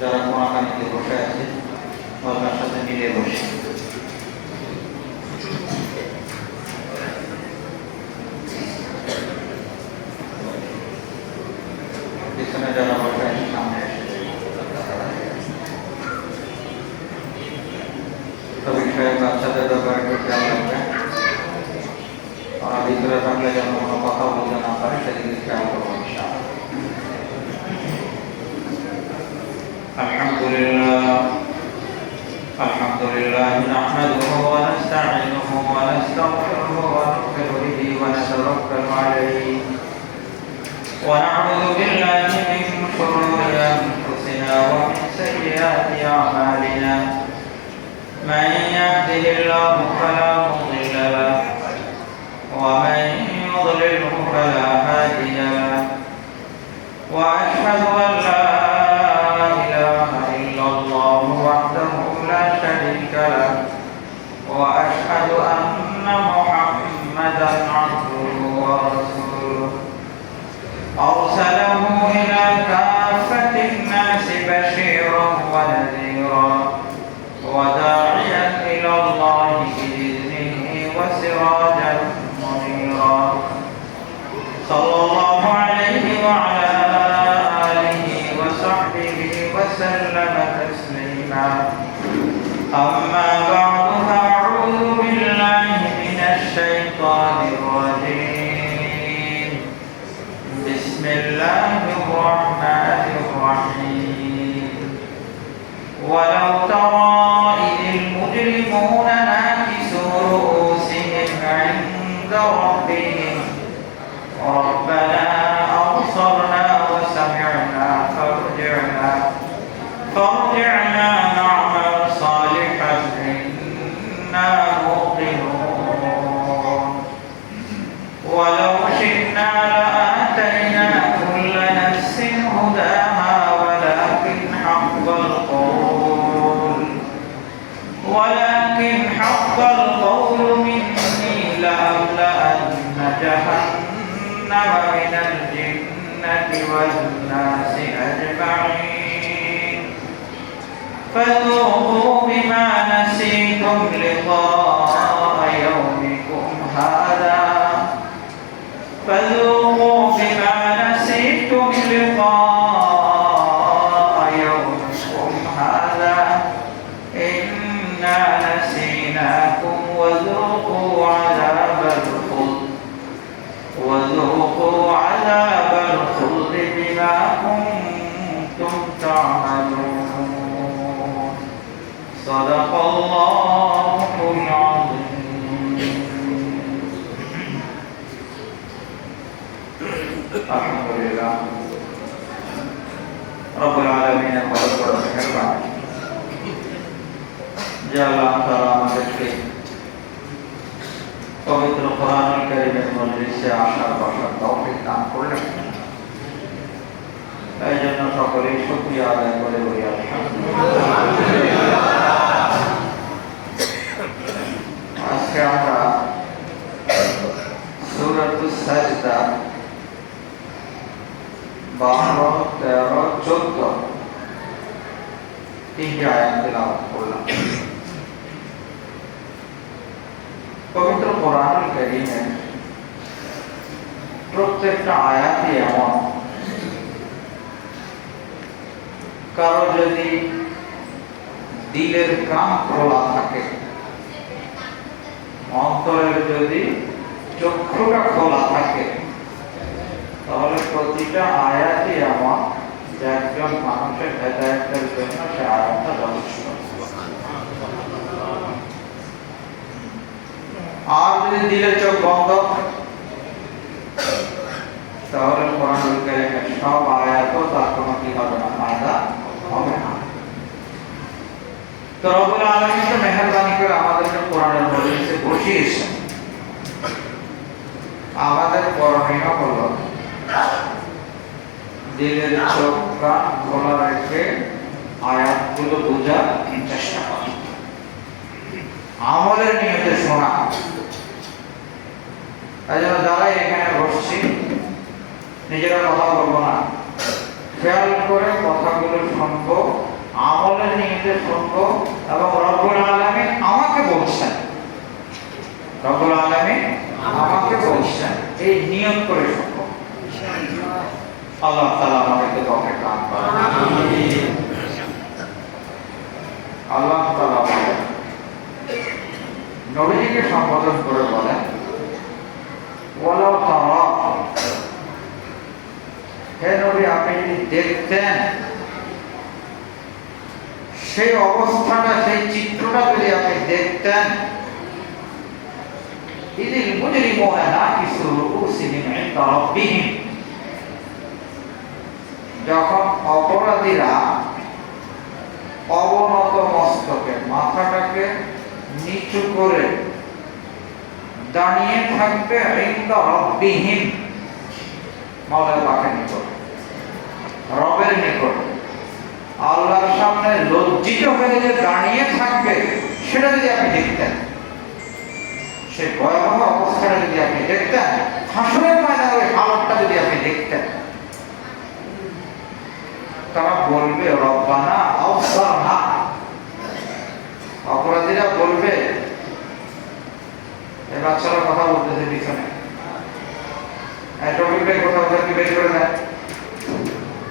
যারা কোনাকানিতে বসে আছে আপনার সাথে মিলে বসে পিছনে যারা বসে আছে সামনে এসে তবে বাচ্চাদের ব্যাপারে একটু খেয়াল রাখবেন। ভিতরে থাকলে যেন কোনো কথা বলতে না পারে সেদিকে খেয়াল করবো। الحمد لله نحمده ونستعينه ونستغفره ونؤمن به ونتوكل عليه ونعوذ بالله من شرور انفسنا ومن سيئات اعمالنا من يهده الله فلا مضل له ومن يضلله فلا هادي له واشهد ان لا وأشهد أن محمدا عبده ورسوله أرسله إلى كافة الناس بشيرا ونذيرا وداعيا إلى الله بإذنه وسراجا منيرا صلى الله عليه وعلى آله وصحبه وسلم تسليما أما بعد فأعوذ بالله من الشيطان الرجيم بسم الله الرحمن الرحيم ولو ترى إذ المجرمون ناكسوا رؤوسهم عند ربهم ربنا أبصرنا وسمعنا فارجعنا نعمل صالحا إنا موقنون ولو شئنا لآتينا كل نفس هداها ولكن حق القول مني لأملأن جهنم من الجنة والناس أجمعين فذوقوا بما نسيتم لقاء يومكم هذا إنا نسيناكم وذوقوا عذاب الخلد بما كنتم تعملون صدق الله العظيم الحمد لله رب العالمين خلق المهربان আল্লাহ তাআলা আমাদেরকে পবিত্র কোরআনুল কারীমের মজলিসে আসার বসার তৌফিক দান করলেন। এই জন্য সকলেই শুকরিয়া আদায় করে বলি আলহামদুলিল্লাহ। আজকে আমরা সূরাতুস সাজদা 12, 13, 14 তিনটি আয়াত তেলাওয়াত করলাম। পবিত্র কোরআনুল কারীমের প্রত্যেকটা আয়াতই এমন, কারো যদি দিলের কান খোলা থাকে, অন্তরের যদি চক্ষুটা খোলা থাকে, তাহলে প্রতিটা আয়াতই এমন যে একজন মানুষের হেদায়েতের জন্য সে আয়াতটা যথেষ্ট। আর যদি দিলের চোখ বন্ধ, সব আয়াতও তার কোনো কি হবে না, ফায়দা হবে না। তো রব্বুল আলামিন তো মেহেরবানি করে আমাদেরকে কোরআনের মজলিসে বসিয়েছেন। আমাদের করণীয় হলো দিলের চোখ কান খোলা রেখে আয়াতগুলো বোঝার চেষ্টা করা, আমলের নিয়তে শোনা। তাই জন্য যারা এখানে বসছি নিজেরা কথা বলবো না, খেয়াল করে কথাগুলো শুনবো, আমলের নিয়তে শুনবো, এবং রব্বুল আলামিন আমাকে বলছেন, রব্বুল আলামিন আমাকে বলছেন, এই নিয়ত করে শুনবো। আল্লাহ তাআলা আমাদেরকে তৌফিক দান করুন। আমিন। আল্লাহ তাআলা বলেন, নবীজিকে সম্বোধন করে বলেন, ওয়ালাউ তারা, হে নবী আপনি যদি দেখতেন, সেই অবস্থাটা, সেই চিত্রটা যদি আপনি দেখতেন, ইদিল মুজরিমুনা নাকিসু রুউসিহিম ইনদা রাব্বিহিম, যখন অপরাধীরা অবনত মস্তকে, মাথাটাকে নিচু করে দাঁড়িয়ে থাকবে ইনদা রাব্বিহিম, মাওলার পাকের নিকট, রবের নিকট, আল্লাহর সামনে লজ্জিত হয়ে যে দাঁড়িয়ে থাকবে, সেটা যদি আপনি দেখতেন, সেই ভয়াবহ অবস্থাটা যদি আপনি দেখতেন, হাসরের ময়দানের হালতটা যদি আপনি দেখতেন, তারা বলবে রব্বানা আবসারনা, অপরাধীরা বলবে, এই বাচ্চারা কথা বলতেছে পিছনে, এই টপিকের কথা ওদেরকে বের করে দেন,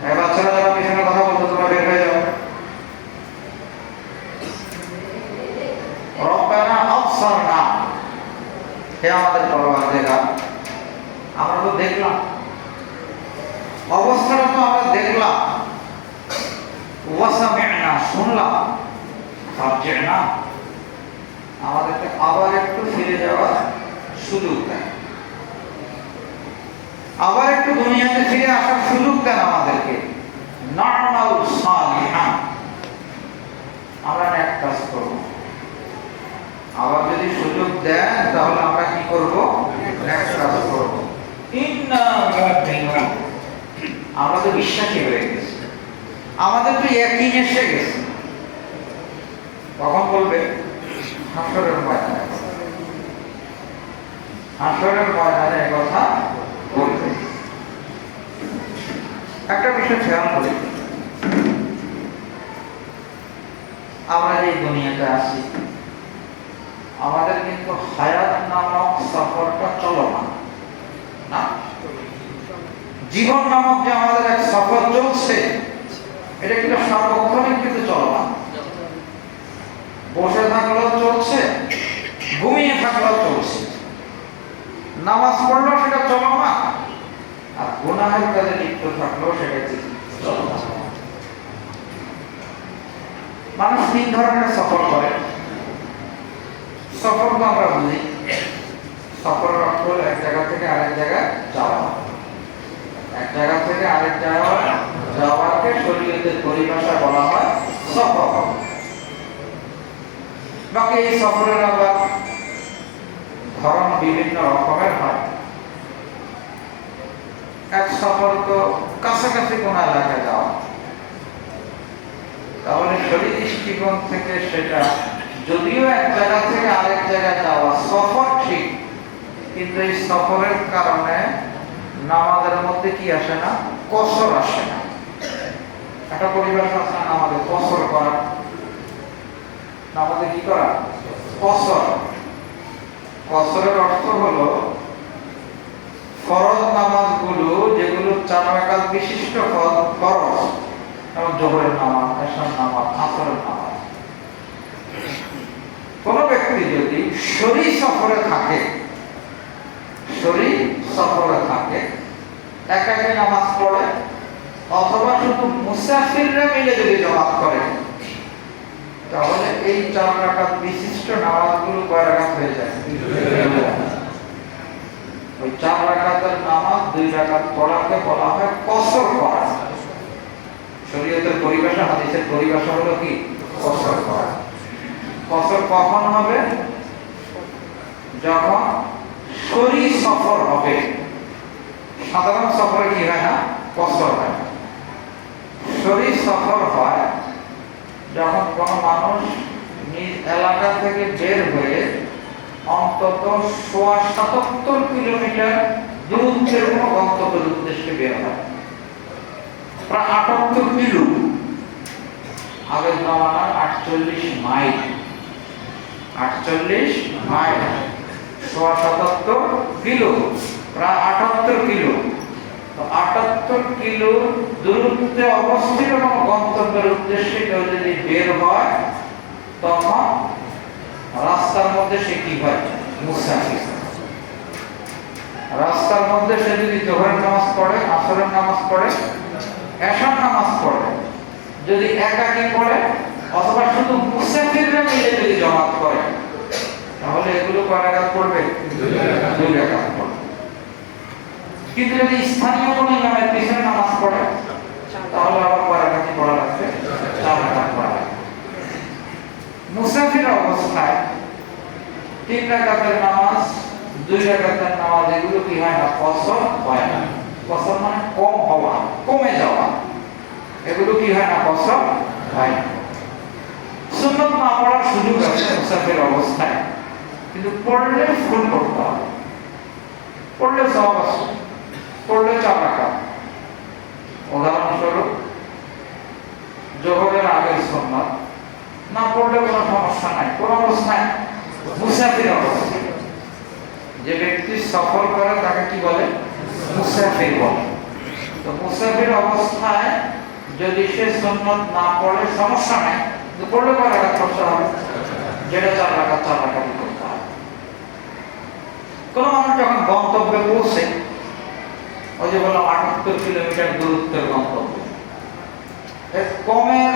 এই বাচ্চারা যারা পিছনে কথা বলতো তোমরা বের হয়ে যাও। রব্বানা আবসারনা, হে আমাদের পরওয়ারদিগার, আমরা তো দেখলাম অবস্থাটা, তো আমরা দেখলাম, ওয়াসামি'না, শুনলাম, ফারজি'না, আমাদেরকে আবার একটু ফিরে যাওয়ার সুযোগ দেন, আবার একটু দুনিয়াতে ফিরে আসার সুযোগ দেন আমাদেরকে, না'মাল সালিহান, আমরা নেক কাজ করব। আবার যদি সুযোগ দেন তাহলে আমরা কি করব? নেক কাজ করব। ইন্না মুমিনুন, আমরা তো বিশ্বাসী হয়ে গেছি, আমাদের তো ইয়াকিন এসে গেছে। কখন বলবে? হাসরের ময়দানে, হাসরের ময়দানে কথা বলবে। একটা বিষয় খেয়াল করি, আমরা এই দুনিয়াতে আসি, আমাদের কিন্তু হায়াত নামক সফরটা চলমান না, জীবন নামক যে আমাদের এক সফর চলছে, এটা কিন্তু সার্বক্ষণিক কিন্তু চলমান। বসে থাকলেও চলছে, ঘুমিয়ে থাকলেও চলছে, নামাজ পড়লেও সেটা চলমান, আর গুনাহের কাজে লিপ্ত থাকলেও সেটা চলমান। মানুষ তিন ধরনের সফর করে। সফর তো আমরা বুঝি, সফরের অর্থ হলো এক জায়গা থেকে আরেক জায়গায় যাওয়া, এক জায়গা থেকে আরেক জায়গায় যাওয়াকে শরীয়তের পরিভাষায় বলা হয় সফর। বাকি এই সফরের আবার ধরন বিভিন্ন রকমের হয়। এক সফর তো কাছাকাছি কোন এলাকায় যাওয়া, তাহলে শরীর দৃষ্টিকোণ থেকে সেটা যদিও এক জায়গা থেকে আরেক জায়গায় যাওয়া সফর ঠিক, কিন্তু এই সফরের কারণে নামাজের মধ্যে কি আসে না? কসর আসে না। একটা পরিভাষা আছে না আমাদের, কসর করা, নামাজে কি করা? কসর। কসরের অর্থ হলো ফরজ নামাজগুলো যেগুলো 4 রাকাত বিশিষ্ট ফরজ, যেমন জোহরের নামাজ, এশার নামাজ, আসরের নামাজ, কোন ব্যক্তি যদি শরী সফরে থাকে, শরী সফরে থাকে, একাকী নামাজ পড়ে, অথবা শুধু মুসাফিররা মিলে যদি জামাত করে, তাহলে এই 4 রাকাত বিশিষ্ট নামাজগুলো কয় রাকাত হয়ে যায়? ওই 4 রাকাতের নামাজ 2 রাকাত পড়াকে বলা হয় কসর করা। শরীয়তের পরিভাষা, হাদিসের পরিভাষা হলো কি? কসর করা। কসর কখন হবে? যখন শরীর সফর হবে। সাধারণ সফরে কি হয় না? কসর হয়। শরীর সফর হয় যখন কোনো মানুষ নিজ এলাকা থেকে বের হয়ে অন্তত 77 কিলোমিটার দূরত্বের কোনো গন্তব্যের উদ্দেশ্যে বের হয়। প্রায় 78 কিলো, আগের জমানার 48 মাইল, 48 মাইল, 77 কিলো, প্রায় 78 কিলো। তো 78 কিলো দূরত্বে অবস্থিত কোনো গন্তব্যের উদ্দেশ্যে কেউ যদি বের হয়, তখন রাস্তার মধ্যে সে কি হয়? মুসাফির। রাস্তার মধ্যে সে যদি জোহরের নামাজ পড়ে, আসরের নামাজ পড়ে, এশার নামাজ পড়ে, যদি একাকী পড়ে অথবা শুধু মুসাফিররা মিলে যদি জামাত করে, তাহলে এগুলো কয় রাকাত পড়বে? 2 রাকাত পড়বে। কিন্তু যদি স্থানীয় কোনো ইমামের পিছনে নামাজ পড়ে, তাহলে আবার কয় রাকাত পড়া লাগবে? 4 রাকাত পড়া লাগবে। মুসাফির অবস্থায় 3 রাকাতের নামাজ, 2 রাকাতের নামাজ, এগুলো কি হয় না? কসর হয় না। কসর মানে কম হওয়া, কমে যাওয়া। এগুলো কি হয় না? কসর হয় না। সুন্নত না পড়ার সুযোগ আছে মুসাফির অবস্থায়, কিন্তু পড়লে ফুল পড়তে হবে। পড়লে সওয়াব আছে, পড়লে 4 রাকাত। উদাহরণস্বরূপ জোহরের আগের সুন্নাত না পড়লে কোনো সমস্যা নাই, কোন অবস্থায়? মুসাফির অবস্থায়। যে ব্যক্তি সফর করে তাকে কি বলে? মুসাফির বলে। তো মুসাফির অবস্থায় যদি সে সুন্নাত না পড়ে সমস্যা নাই, কিন্তু পড়লে কয় রাকাত পড়তে হবে? যেটা 4 রাকাত, 4 রাকাত করতে হবে। কোন মানুষ যখন গন্তব্যে পৌঁছে, ওই যে বললাম 78 কিলোমিটার দূরত্বের গন্তব্য, কমের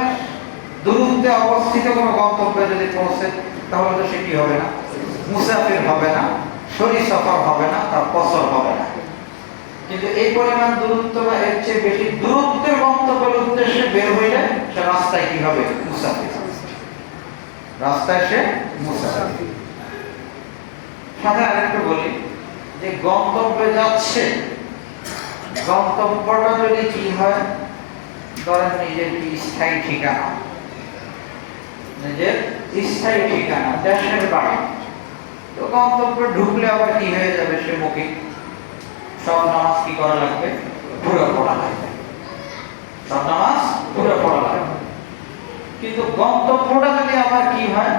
দূরত্বে অবস্থিত কোনো গন্তব্যে যদি পৌঁছে, তাহলে তো সে কি হবে না? মুসাফির হবে না, শরীর সফর হবে না, তার কসর হবে না। কিন্তু এই পরিমাণ দূরত্ব বা এর চেয়ে বেশি দূরত্বের গন্তব্যের উদ্দেশ্যে বের হইলে সে রাস্তায় কি হবে? মুসাফির। রাস্তায় সে মুসাফির। সাথে আরেকটু বলি যে গন্তব্যে যাচ্ছে, গন্তব্যটা যদি কি হয়, ধরেন নিজের কি স্থায়ী ঠিকানা, নিজের স্থায়ী ঠিকানা, দেশের বাড়ি, তো গন্তব্যে ঢুকলে আবার কি হয়ে যাবে? সে মুখী। সব নামাজ কি করা লাগবে? পুরো পড়া লাগবে। সব নামাজ পুরো পড়া লাগবে। কিন্তু গন্তব্যটা যদি আবার কি হয়?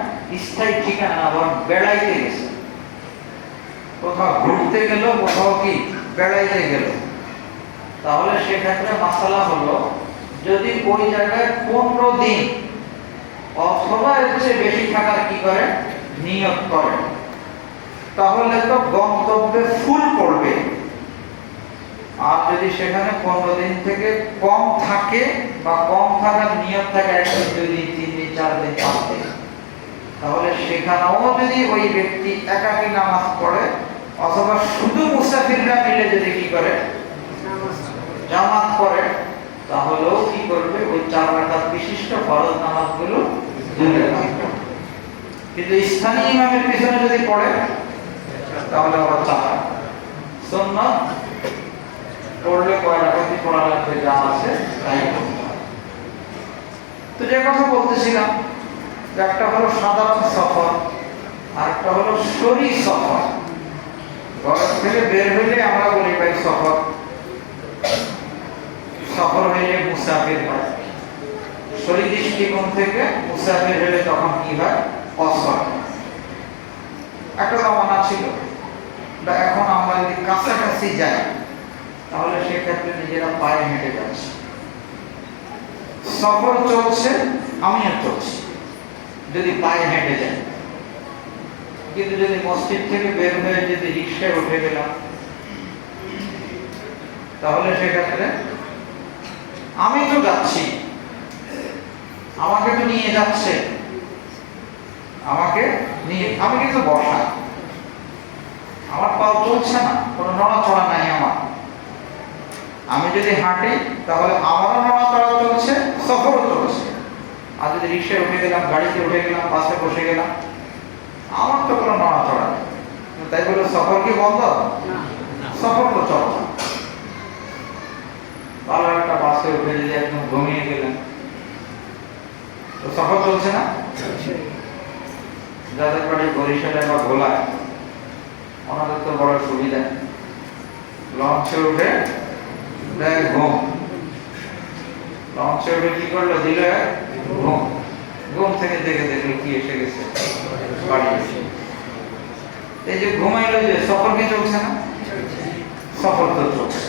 স্থায়ী ঠিকানা, আবার বেড়াইতে গেছে, কোথাও ঘুরতে গেল, কোথাও কি বেড়াইতে গেল, তাহলে সেক্ষেত্রে মাসালা হলো, যদি ওই জায়গায় 15 দিন অথবা এর চেয়ে বেশি থাকার কি করে? নিয়ত করে, তাহলে তো গন্তব্যে ফুল পড়বে। আর যদি সেখানে 15 দিন থেকে কম থাকে বা কম থাকার নিয়ত থাকে 1 দিন, 2 দিন, 3 দিন, 4 দিন, 5 দিন, তাহলে সেখানেও যদি ওই ব্যক্তি একাকী নামাজ পড়ে অথবা শুধু মুসাফিররা মিলে যদি কি করে? জামাত করে, তাহলেও কি করবে? ওই 4 রাকাত বিশিষ্ট ফরজ নামাজগুলো 2 রাকাত পড়বে। কিন্তু স্থানীয় ইমামের পিছনে যদি পড়ে, তাহলে আবার 4 রাকাত। সুন্নাত পড়লে কয় রাকাতই পড়া লাগবে? যা আছে তাই পড়তে হবে। তো যে কথা বলতেছিলাম, একটা হলো সাধারণ সফর, আরেকটা হলো শরীর সফর। ঘর থেকে বের হইলে আমরা বলি ভাই সফর, সফর হইলে মুসাফির হয়। শরীর দৃষ্টিকোণ থেকে মুসাফির হলে তখন কি হয়? কসর। একটা জমানা ছিল, বা এখন আমরা যদি কাছাকাছি যাই, তাহলে সেক্ষেত্রে নিজেরা পায়ে হেঁটে যাচ্ছি, সফর চলছে, আমিও চলছি, যদি পায়ে হেঁটে যাই। কিন্তু যদি মসজিদ থেকে বের হয়ে যদি রিক্সায় উঠে গেলাম, তাহলে সেক্ষেত্রে আমি তো যাচ্ছি, আমাকে তো নিয়ে যাচ্ছে, আমাকে নিয়ে, আমি কিন্তু বসা, আমার পাও চলছে না, কোনো নড়াচড়া নাই আমার। আমি যদি হাঁটি তাহলে আমারও নড়াচড়া চলছে, সফরও চলছে। আর যদি রিক্সায় উঠে গেলাম, গাড়িতে উঠে গেলাম, বাসে বসে গেলাম, আমার তো কোনো নড়াচড়া নেই। তাই বলে সফর কি বন্ধ? সফর তো চলছে। ভালো একটা বাসে উঠে যদি একদম ঘুমিয়ে গেলেন, তো সফর চলছে না? যাদের বাড়ি বরিশালে বা ভোলায়, ওনাদের তো বড় সুবিধা, লঞ্চে উঠে দেয় ঘুম। লঞ্চে উঠে কি করলো, দিল ঘুম। ঘুম থেকে দেখে দেখলো কি এসে গেছে বাড়ি এসে। এই যে ঘুমাইলো, যে সফর কি চলছে না? সফর তো চলছে।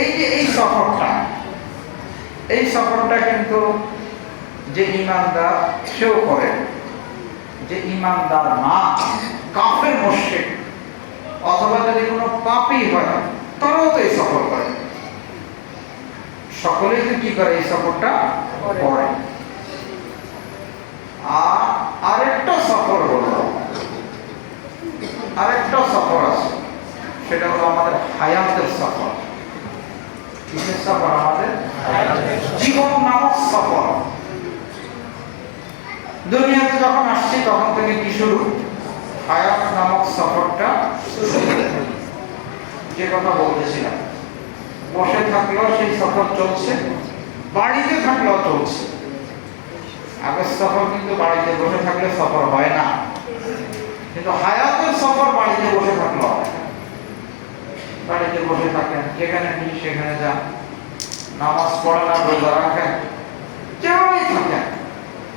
এই যে এই সফরটা কিন্তু যে ইমানদার সেও করে, যে ইমানদার না, কাফের মুশরিক অথবা যদি কোনো পাপী হয় তারাও তো এই সফর করে। সকলেই তো কি করে, এই সফরটা করে। আর আরেকটা সফর আছে, সেটা হলো আমাদের হায়াতের সফর। কিসের সফর? আমাদের জীবন নামক সফর। দুনিয়াতে যখন আসছি তখন থেকে কি শুরু? হায়াত নামক সফরটা যে কথা বলতেছিলাম, বসে থাকলেও সেই সফর চলছে, বাড়িতে থাকলেও চলছে। আগের সফর কিন্তু বাড়িতে বসে থাকলে সফর হয় না, কিন্তু হায়াতের সফর বাড়িতে বসে থাকলে হয়। বাড়িতে বসে থাকেন, যেখানে খুশি সেখানে যান, নামাজ পড়েন আর রোজা রাখেন, যেভাবেই থাকেন,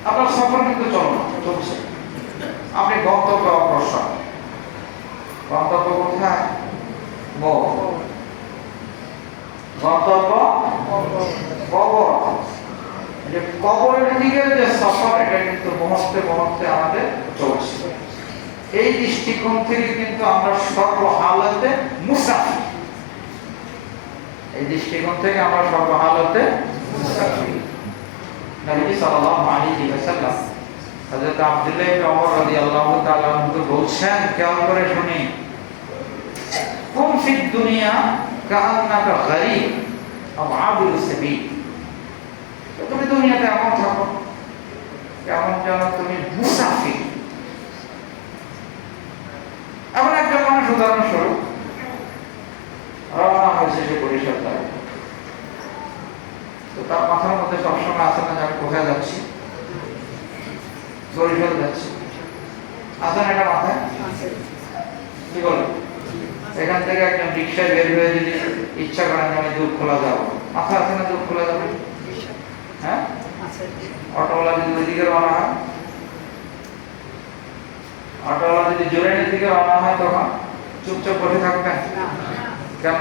আপনার সফর কিন্তু চলছে। আপনি গন্তব্য অগ্রসর। গন্তব্য কোথায়? গন্তব্য কবর। যে কবরের দিকে যে সফর, এটা কিন্তু মুহূর্তে মুহূর্তে আমাদের চলছে। এই দৃষ্টিকোণ থেকে কিন্তু আমরা সর্বহালতে মুসাফির। এই দৃষ্টিকোণ থেকে আমরা সর্বহালতে মুসাফির। নবী সাল্লাল্লাহু আলাইহি ওয়াসাল্লাম হযরত আব্দুল্লাহ ইবনে ওমর রাদিয়াল্লাহু তাআলা আনহু বলছেন, খেয়াল করে শুনি, কুম ফিদ দুনিয়া কাআন্নাকা গরীব আও আবিরু সাবিল। তুমি দুনিয়াতে এমন থাকো কেমন যেন তুমি মুসাফির। এমন একজন মানুষ, উদাহরণস্বরূপ, রওনা হয়েছে সে বরিশাল দ্বারা, তো তার মাথার মধ্যে সবসময় আসে না যে আমি কোথায় যাচ্ছি? বরিশাল যাচ্ছি। আসেন এটা মাথায়? কি বলে? এখান থেকে একজন রিক্সায় বের হয়ে যদি ইচ্ছা করেন আমি দুধখোলা যাবো, মাথা আছে না দুধখোলা যাবে? হ্যাঁ, অটোওয়ালা যদি ওইদিকে রওনা হয়, অটোওয়ালা যদি জোরের দিকে রওনা হয়, তখন চুপচাপ বসে থাকবেন কেন?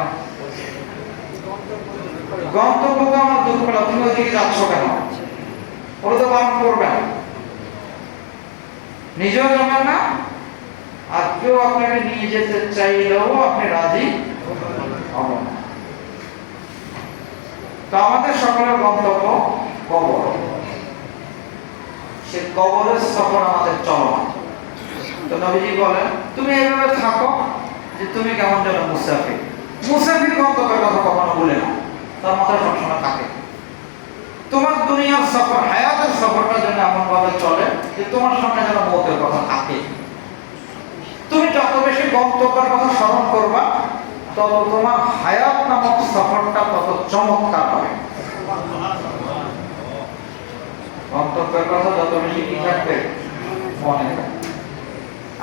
গন্তব্য তো আমার দুধখোলা, তুমি ওইদিকে যাচ্ছ কেন? ওরা তো পালন করবেন, নিজেও যাবেন না, আর কেউ আপনাকে নিয়ে যেতে চাইলেও আপনি রাজি হবেন না। তো আমাদের সকলের গন্তব্য কবর। সে কবরের সফর আমাদের চলমান। তো নবীজি বলেন, তুমি এইভাবে থাকো যে তুমি কেমন যেন মুসাফির। মুসাফির গন্তব্যের কথা কখনো ভুলে না, তার মাথায় সবসময় থাকে। তোমার দুনিয়ার সফর, হায়াতের সফরটা যেন এমন ভাবে চলে যে তোমার সামনে যেন মৌতের কথা থাকে। তুমি যত বেশি গন্তব্যের কথা স্মরণ করবা, তত তোমার হায়াত নামক সফরটা তত চমৎকার হবে। গন্তব্যের কথা যত বেশি কি থাকবে মনে থাকবে।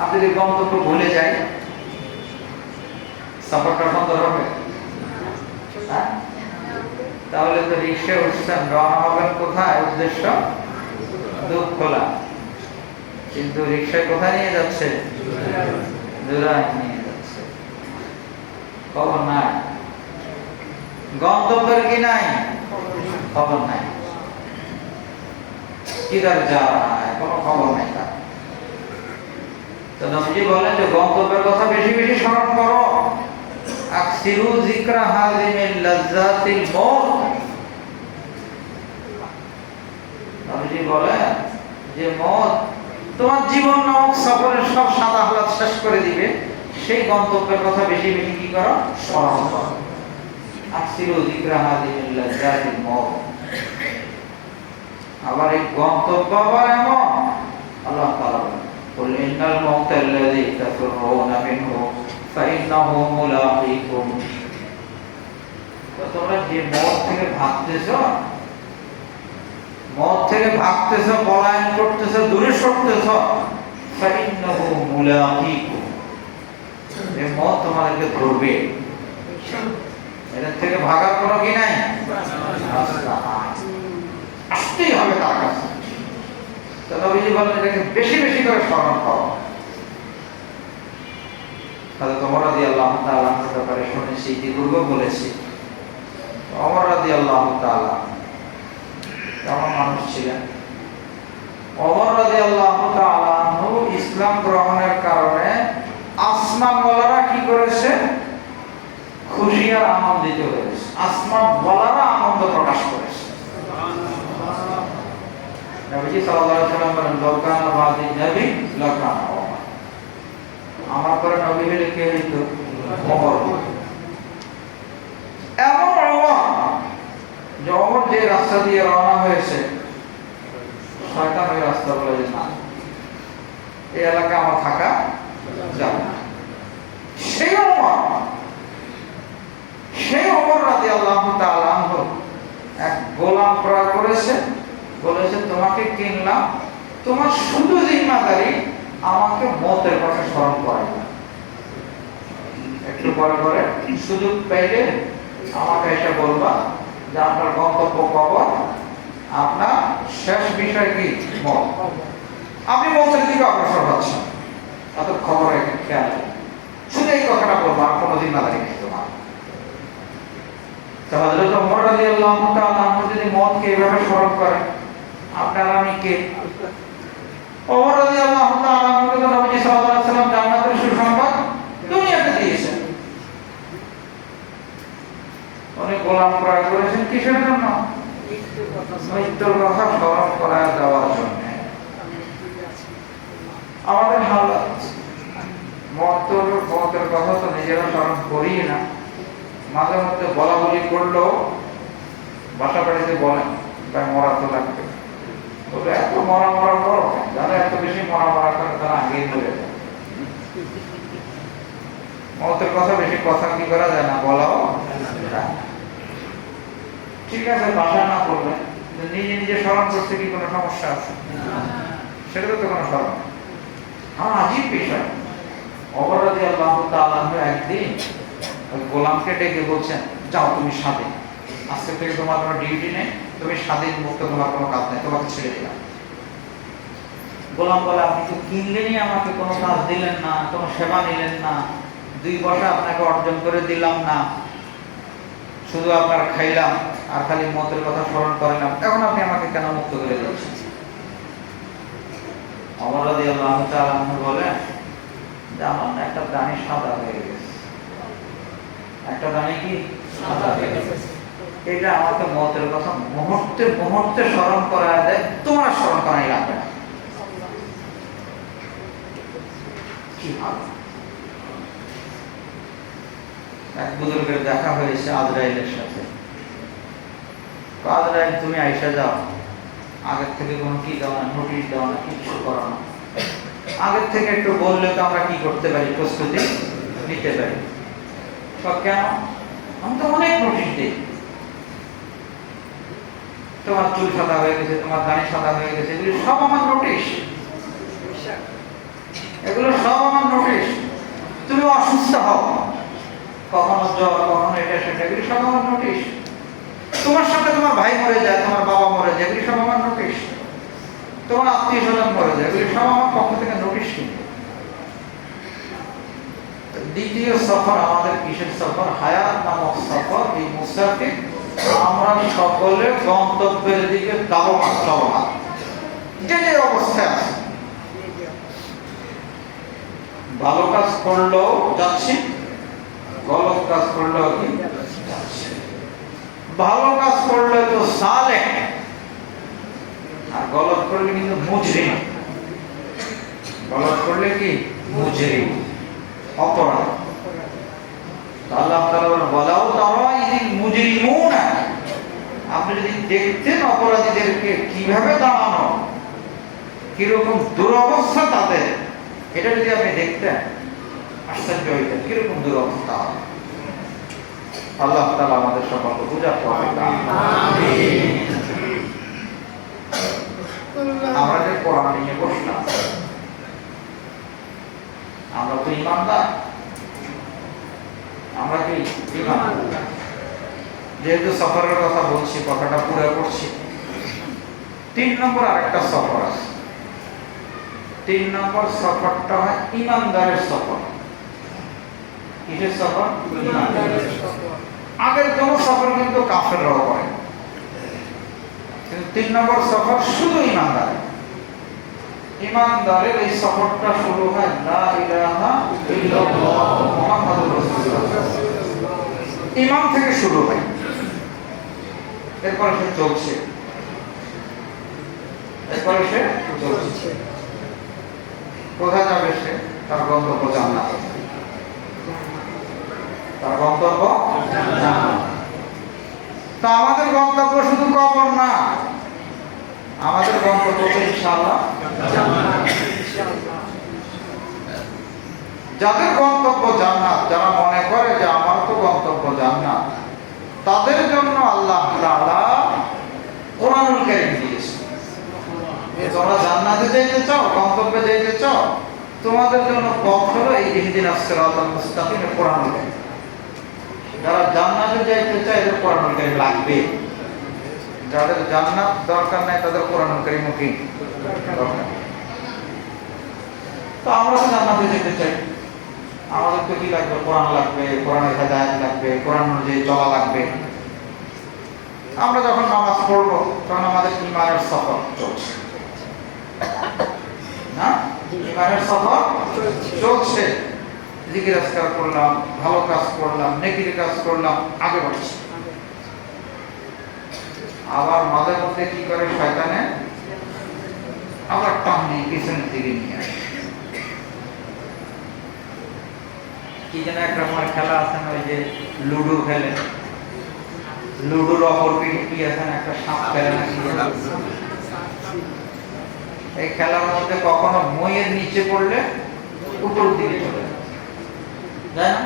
আপনি যদি গন্তব্য ভুলে যাই, সফরটা সুন্দর হবে? তাহলে তো রিক্সায় উঠছেন, রওনা হবেন কোথায়? উদ্দেশ্য দুধখোলা, কিন্তু রিক্সায় কোথায় নিয়ে যাচ্ছে? জোড়ায় নিয়ে যাচ্ছে। খবর নাই, গন্তব্যের কি নাই? খবর নাই। কিধার যা রহা হ্যায়, কোনো খবর নাই তার। তো নবীজি বলেন যে গন্তব্যের কথা বেশি বেশি স্মরণ করো। আকসিরু যিকরা হাযিমিল লাযযাতিল মউত। নবীজি বলেন যে মউত তোমার জীবন নামক সফরের সব সাদা হালাত শেষ করে দিবে, সেই গন্তব্যের কথা বেশি বেশি কি করো, স্মরণ করো। আকসিরু যিকরা হাযিহিল লাযযাতিল মউত। আবার এই গন্তব্য আবার এমন, আল্লাহ তাআলা বলেন, কুল ইন্নাল মাউতাল্লাযী তাফিররুনা মিনহু ফাইন্নাহু মুলাকীকুম। তো তোমরা যে মওত থেকে ভাগতেছো, মওত থেকে ভাগতেছো, পলায়ন করতেছো, দূরে সরতেছো, ফাইন্নাহু মুলাকীকুম, এই মওত তোমাদেরকে ধরবে। এর থেকে ভাগার কোনো কি নাই, রাস্তা নাই, আসতেই হবে তার কাছে। তো নবীজি বলেন এটাকে বেশি বেশি করে স্মরণ করো। হযরত ওমর রাদিয়াল্লাহু তাআলা এর ব্যাপারে শুনেছি, দীর্ঘ বলেছি। ওমর রাদিয়াল্লাহু তাআলা কেমন মানুষ ছিলেন? ওমর রাদিয়াল্লাহু তাআলা ইসলাম গ্রহণের কারণে আসমান ওয়ালারা কি করেছে, খুশি আর আনন্দিত হয়েছে। আসমান ওয়ালারা আনন্দ প্রকাশ করেছে। নবীজি সাল্লাল্লাহু আলাইহি ওয়াসাল্লাম বলেন, লোকানা বাদি নবী লোকানা ওমর। আমার পরে নবী হলে কে হইতো? ওমর। এমন ওমর যে ওমর যে রাস্তা দিয়ে রওনা হয়েছে, শয়তান ওই রাস্তা বলে যে না, এই এলাকা আমার থাকা যাবে না। সেই ওমর রাদিয়াল্লাহু তাআলা আনহু এক গোলাম ক্রয় করেছে, বলেছে তোমাকে কিনলাম, তোমার শুধু জিম্মাদারি আমাকে মওতের কথা স্মরণ করাই না। একটু পরে পরে সুযোগ পেলে আমাকে এসে বলবা যে আপনার গন্তব্য কবর, আপনার শেষ বিষয় কি মওত। আপনি মওতের দিকে অগ্রসর হচ্ছেন, এত খবর রেখে খেয়াল, শুধু এই কথাটা বলবো, আর কোনো জিম্মাদারি নেই তোমার। তো হযরত ওমর রাদিয়াল্লাহু তাআলা যদি মওতকে এইভাবে স্মরণ করেন, আপনার আমি কে? ওমর রাদিয়াল্লাহু তাআলা নবী সাল্লাল্লাহু আলাইহি ওয়াসাল্লাম জান্নাতের সুসংবাদ দুনিয়াতে দিয়েছেন। উনি গোলাম ক্রয় করেছেন কিসের জন্য? মৃত্যুর কথা স্মরণ করা দেওয়ার জন্য। আমাদের হালাত মওতের কথা তো নিজেরা স্মরণ করি না, মাঝে মধ্যে বলা বলি করলেও বাসা বাড়িতে বলেন তাই মরা তো লাগবে, বলে এত মরা মরা করো, যারা এত বেশি মরা মরা করে তারা আগেই মরে যায়। মওতের কথা বেশি কথা কি করা যায় না, বলাও ঠিক আছে, বাসা না করবে, নিজে নিজে স্মরণ করতে কি কোনো সমস্যা আছে? সেটা তো কোনো স্মরণ। আমার আজীব বিষয়, ওমর রাদিয়াল্লাহু তাআলা একদিন ওই গোলামকে ডেকে বলছেন, যাও তুমি স্বাধীন, আজকে থেকে তোমার কোনো ডিউটি নেই, তুমি স্বাধীন মুক্ত, তোমার কোনো কাজ নেই, তোমাকে ছেড়ে দিলাম। গোলাম বলে, আপনি তো কিনলেনই, আমাকে কোনো কাজ দিলেন না, কোনো সেবা নিলেন না, 2 বছর আপনাকে অর্জন করে দিলাম না, শুধু আপনার খাইলাম আর খালি মওতের কথা স্মরণ করলাম, এখন আপনি আমাকে কেন মুক্ত করে দিচ্ছেন? ওমর রাদিয়াল্লাহু তাআলা বলেন যে আমার না একটা দানি সাদা হয়ে গেছে, একটা দানি কি সাদা হয়ে গেছে, এটা আমাকে মওতের কথা মুহূর্তে মুহূর্তে স্মরণ করায় দেয়, তোমার স্মরণ করাই লাগবে না। কি ভালো। এক বুজুর্গের দেখা হয়েছে আজরাইলের সাথে। আজরাইল, তুমি আইসা যাও, আগের থেকে কোনো কি দাও না, নোটিশ দাও না, কিছু করো না, আগের থেকে একটু বললে তো আমরা কি করতে পারি, প্রস্তুতি নিতে পারি। কেন? আমি তো অনেক নোটিশ দিই, তোমার চুল সাদা হয়ে গেছে, তোমার দাড়ি সাদা হয়ে গেছে, এগুলো সব আমার নোটিশ, এগুলো সব আমার নোটিশ। তুমি অসুস্থ হও, কখনো জ্বর, কখনো এটা সেটা, এগুলি সব আমার নোটিশ। তোমার সাথে তোমার ভাই মরে যায়, তোমার বাবা মরে যায়, এগুলি সব আমার নোটিশ। তোমার আত্মীয় স্বজন মরে যায়, এগুলি সব আমার পক্ষ থেকে নোটিশ। কিন্তু দ্বিতীয় সফর আমাদের কিসের সফর? হায়াত নামক সফর। এই মুসাফির আমরা সকলে গন্তব্যের দিকে দাবমান, চলমান, যে যে অবস্থায় আছে। ভালো কাজ করলেও যাচ্ছি, গলত কাজ করলেও কি যাচ্ছি। ভালো কাজ করলে তো সালেহ, আর গলত করলে কিন্তু মুজরিম। গলত করলে কি? মুজরিম, অপরাধ। আল্লাহ তাআলা বলেন ওয়ালাউ তারা ইদিল মুজরিমুনা, আপনি যদি দেখতেন অপরাধীদেরকে কিভাবে দাঁড়ানো, কিরকম দুরবস্থা তাদের, এটা যদি আপনি দেখতেন আশ্চর্য হইতেন কিরকম দুরবস্থা। আল্লাহ তাআলা আমাদের সকলকে বুঝার তৌফিক দান করুন। আমরা যে কোরআন নিয়ে বসলাম, আমরা তো ঈমানদার, আমরা কি ঈমানদার? যেহেতু সফরের কথা বলছি, কথাটা পুরো করছি। 3 নম্বর আরেকটা সফর আছে। 3 নম্বর সফরটা হয় ঈমানদারের সফর। কিসের সফর? ঈমানদারের সফর। আগের কোন সফর কিন্তু কাফেররাও করে, কিন্তু 3 নম্বর সফর শুধু ঈমানদার। ঈমানদারের এই সফরটা শুরু হয় লা ইলাহা ইল্লাল্লাহ মুহাম্মাদুর রাসূলুল্লাহ, ঈমান থেকে শুরু হয়। এরপরে সে চলছে, কোথায় যাবে সে? তার গন্তব্য জান্নাত। তার গন্তব্য জান্নাত। তা আমাদের গন্তব্য শুধু কবর না, আমাদের গন্তব্য তো ইনশাআল্লাহ জান্নাত। যাদের গন্তব্য জান্নাত, যারা মনে করে যে আমার তো গন্তব্য জান্নাত, তাদের জন্য আল্লাহ তাআলা কোরআনুল কারীম দিয়েছেন। তোমরা জান্নাতে যেতে চাও, গন্তব্যে যেতে চাও, তোমাদের জন্য পথ হলো এই ইহদিনাস সিরাতাল মুস্তাকিম, কোরআনুল কারীম। যারা জান্নাতে যেতে চায় এদের কোরআনুল কারীম লাগবে। যাদের জান্নাত দরকার নাই তাদের কোরআনুল কারীম কি দরকার। তো আমরা তো জান্নাতে যেতে চাই, আমাদের তো কি লাগবে? কোরআন লাগবে, কোরআনের হেদায়েত লাগবে, কোরআন অনুযায়ী চলা লাগবে। আমরা যখন নামাজ পড়বো তখন আমাদের ঈমানের সফর চলছে না? ঈমানের সফর চলছে। জিকির আজকার করলাম, ভালো কাজ করলাম, নেকির কাজ করলাম, আগে বাড়ছি। আবার মাঝে মধ্যে কি করে শয়তানে আবার টানে পিছনের দিকে নিয়ে আসে। কি যেন একটা আমার খেলা আছে না, ওই যে লুডো খেলে, লুডোর অপর পিঠে কি আছে না, একটা সাপ খেলে না, এই খেলার মধ্যে কখনো মইয়ের নিচে পড়লে উপর দিকে চলে যায় না?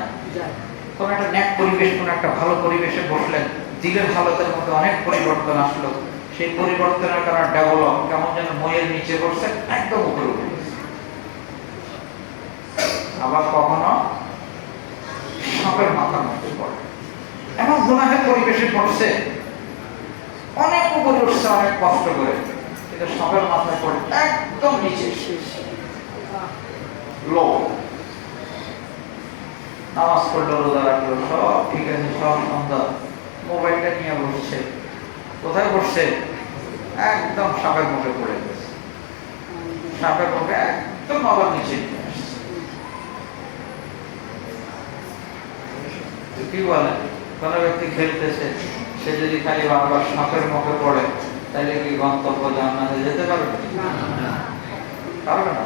কোন একটা ন্যাক পরিবেশ, কোন একটা ভালো পরিবেশে বসলেন, দিলের হালতের মধ্যে অনেক পরিবর্তন আসলো। সেই পরিবর্তনের কারণে ডেভেলপ কেমন যেন মইয়ের নিচে পড়ছে, একদম উপরে উঠে গেছে। আবার কখনো সাপের মাথার মধ্যে পড়ে, এমন গুনাহের পরিবেশে পড়ছে, অনেক উপরে উঠছে অনেক কষ্ট করে, কিন্তু সাপের মাথায় পড়ে একদম নিচে লো। নামাজ পড়লো, রোজা রাখলো, সব ঠিক আছে, সব সুন্দর, মোবাইলটা নিয়ে বসছে। কোথায় বসছে? একদম সাপের মুখে পড়ে গেছে। সাপের মুখে একদম আবার নিচে নিয়ে আসছে। কি বলে? কোন ব্যক্তি খেলতেছে, সে যদি খালি বারবার সাপের মুখে পড়ে, তাহলে কি গন্তব্য জান্নাতে যেতে পারবে? পারবে না।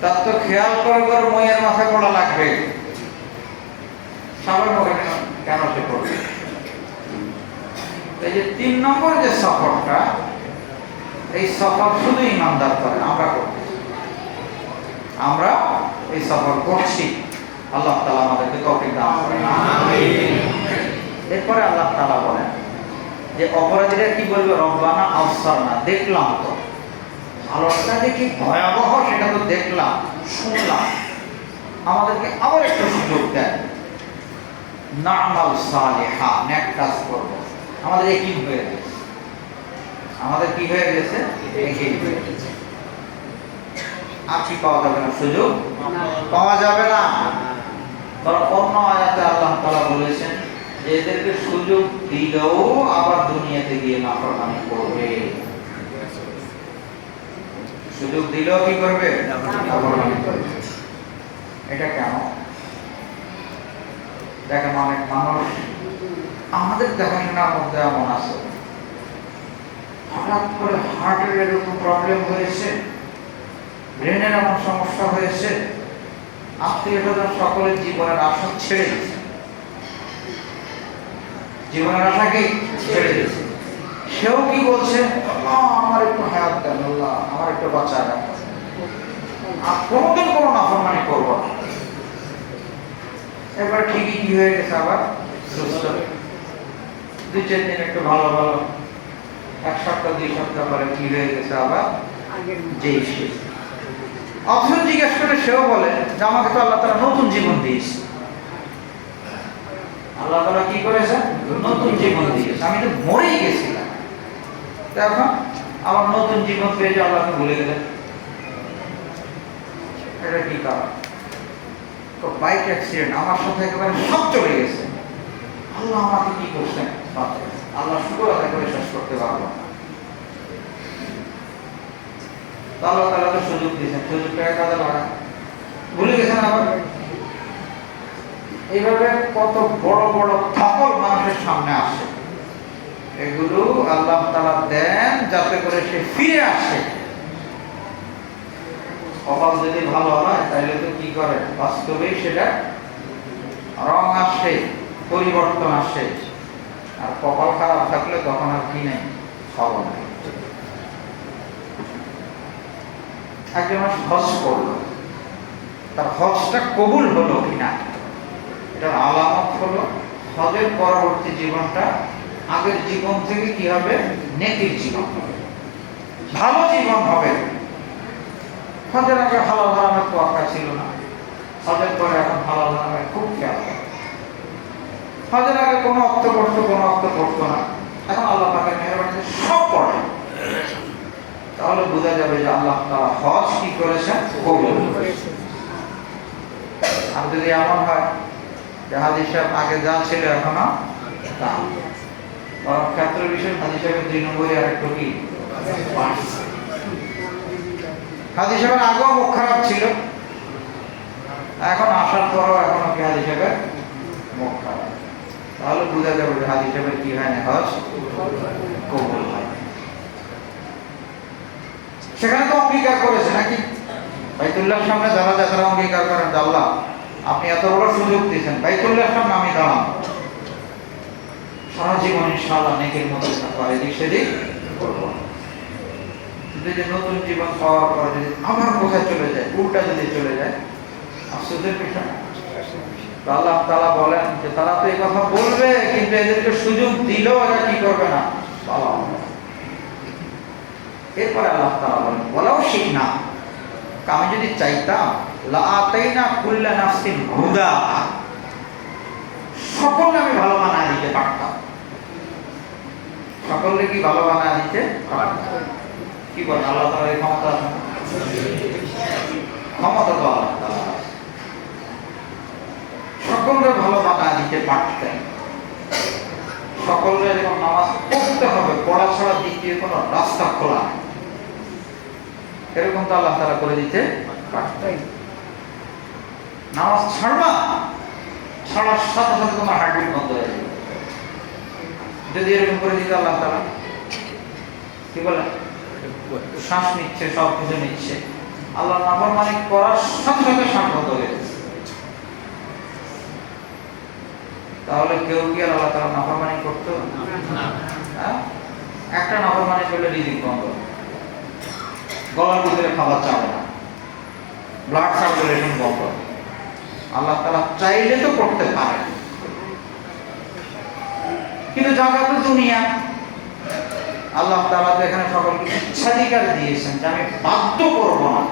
তার তো খেয়াল করে করে মইয়ের মাথায় পড়া লাগবে, সাপের মুখে কেন সে পড়বে? এই যে 3 নম্বর যে সফরটা, এই সফর শুধু ঈমানদার করে, আমরা করতেছি, আমরা এই সফর করছি। আল্লাহ তাআলা আমাদেরকে তৌফিক দান করেন, আমিন। এরপরে আল্লাহ তাআলা বলেন যে অপরাধীরা কি বলবে? রব্বানা আবসারনা, দেখলাম তো, আলোচনা যে কি ভয়াবহ সেটা তো দেখলাম, শুনলাম, আমাদেরকে আবার একটা সুযোগ দেন, না'মাল সালিহা, নেক কাজ করব। আমাদের একই হয়ে গেছে, আমাদের কি হয়ে গেছে? একই হয়ে গেছে। আর কি পাওয়া যাবে না? সুযোগ পাওয়া যাবে না। বরং অন্য আয়াতে আল্লাহ তাআলা বলেছেন যে এদেরকে সুযোগ দিলেও আবার দুনিয়াতে গিয়ে নাফরমানি করবে। সুযোগ দিলেও কি করবে? নাফরমানি করবে। এটা কেন? দেখেন, অনেক মানুষ আমাদের দেখাশোনার মধ্যে এমন আছে, হঠাৎ করে হার্টের এরকম প্রবলেম হয়েছে, ব্রেনের এমন সমস্যা হয়েছে, আত্মীয় স্বজন সকলের জীবনের আশা ছেড়ে দিচ্ছে, জীবনের আশাকে ছেড়ে দিচ্ছে। সেও কি বলছে, আমার একটু হায়াত দেন আল্লাহ, আমার একটু বাঁচায় রাখ, আর কোনোদিন কোনো নাফরমানি করবো না। এবার ঠিকই কি হয়ে গেছে, আবার সুস্থ 2-4 দিন একটু ভালো ভালো, 1 সপ্তাহ 2 সপ্তাহ পরে কি হয়ে গেছে, আবার যেই শেষ। অথচ জিজ্ঞেস করে সেও বলে যে আমাকে তো আল্লাহ তাআলা নতুন জীবন দিয়েছে। আল্লাহ তাআলা কি করেছে? নতুন জীবন দিয়েছে। আমি তো মরেই গেছিলাম, এখন আমার নতুন জীবন পেয়ে যে আল্লাহকে ভুলে গেলেন, এটা কি কারণ? তো বাইক অ্যাক্সিডেন্ট, আমার সাথে একেবারে সব চলে গেছে, আল্লাহ আমাকে কি করছেন? আল্লাহ শুকর আদায় করে শেষ করতে পারবো না। আল্লাহ তাআলা তো সুযোগ দিয়েছেন, সুযোগটাকে কাজে লাগান, ভুলে গেছেন আবার। এইভাবে কত বড় বড় ফল মানুষের সামনে আসে, এগুলো আল্লাহ তাআলা দেন যাতে করে সে ফিরে আসে। কপাল যদি ভালো হয় তাহলে তো কি করে, বাস্তবেই সেটা রং আসে, পরিবর্তন আসে। আর কপাল খারাপ থাকলে তখন আর কি নেই, খবর নেই। একজন মানুষ হজ করলো, তার হজটা কবুল হলো কিনা এটার আলামত হলো হজের পরবর্তী জীবনটা আগের জীবন থেকে কি হবে, নেকির জীবন হবে, ভালো জীবন হবে। হজের আগে হালাল হারামের তোয়াক্কা ছিল না, হজের পরে এখন হালাল হারামের খুব খেয়াল করে। হজের আগে কোনো অর্থ করতো, কোনো অর্থ করতো না, এখন আল্লাহ পাকের মেহেরবানিতে সব পড়ে। তাহলে বোঝা যাবে যে আল্লাহ তাআলা হজ কি করেছেন, কবুল করেছেন। আর যদি এমন হয় যে হাজী সাহেব আগে যা ছিল এখনো তা, বরং ক্ষেত্র বিষয় হাজী সাহেবের 2 নম্বরে আরেকটু কি, হাজী সাহেবের আগেও মুখ খারাপ ছিল, এখন আসার পরও এখনো কি হাজী সাহেবের মুখ খারাপ। তাহলে বোঝা যাবে যে হাজী সাহেবের কি হয় না, হজ কবুল হয়। সেখানে তো অঙ্গীকার করেছে নাকি, বাইতুল্লাহর সামনে যারা যারা অঙ্গীকার করেন, আল্লাহ আপনি এত বড় সুযোগ দিয়েছেন, বাইতুল্লাহর সামনে আমি দাঁড়ান, সারা জীবন ইনশাআল্লাহ নেকের মধ্যে থাকবো, এদিক সেদিক করবো। যদি নতুন জীবন পাওয়ার পর যদি আবার কোথায় চলে যায়, উল্টা যদি চলে যায়, আফসোসের বিষয়। আল্লাহ তাআলা বলেন যে তারা তো এই কথা বলবে, কিন্তু এদেরকে সুযোগ দিলেও এরা কি করবে না, পালন। এরপরে আল্লাহ তাআলা বলেন ওয়ালাউ শি'না, আমি যদি চাইতাম লা আতাইনা কুল্লা নাফসিন হুদাহা, সকলকে আমি ভালো বানায় দিতে পারতাম। সকলকে কি ভালো বানায় দিতে পারতাম? কি বলেন, আল্লাহ তাআলার এই ক্ষমতা আছে? ক্ষমতা তো আল্লাহ তাআলার আছে, সকলকে ভালো বানায় দিতে পারতেন। সকলকে যখন নামাজ পড়তে হবে, পড়া ছাড়া দ্বিতীয় কোনো রাস্তা খোলা নেই, এরকম তো আল্লাহ তাআলা করে দিতে পারতেন। নামাজ ছাড়বা, ছাড়ার সাথে সাথে তোমার হার্টবিট বন্ধ হয়ে যাবে। যদি এরকম করে দিতে আল্লাহ তাআলা, কি বলে, শ্বাস নিচ্ছে, সব কিছু নিচ্ছে, আল্লাহ নাফরমানি করার সাথে সাথে শ্বাস বন্ধ হয়ে যাবে। তাহলে কেউ কি আর আল্লাহ তাআলা নাফরমানি করতো না? একটা নাফরমানি করলে রিজিক বন্ধ, গলার ভিতরে খাবার যাবে না, ব্লাড সার্কুলেশন বন্ধ। আল্লাহ তাআলা চাইলে তো করতে পারে, কিন্তু জায়গা তো দুনিয়া। আল্লাহ তাআলা তো এখানে সকলকে ইচ্ছাধিকার দিয়েছেন যে আমি বাধ্য করব না,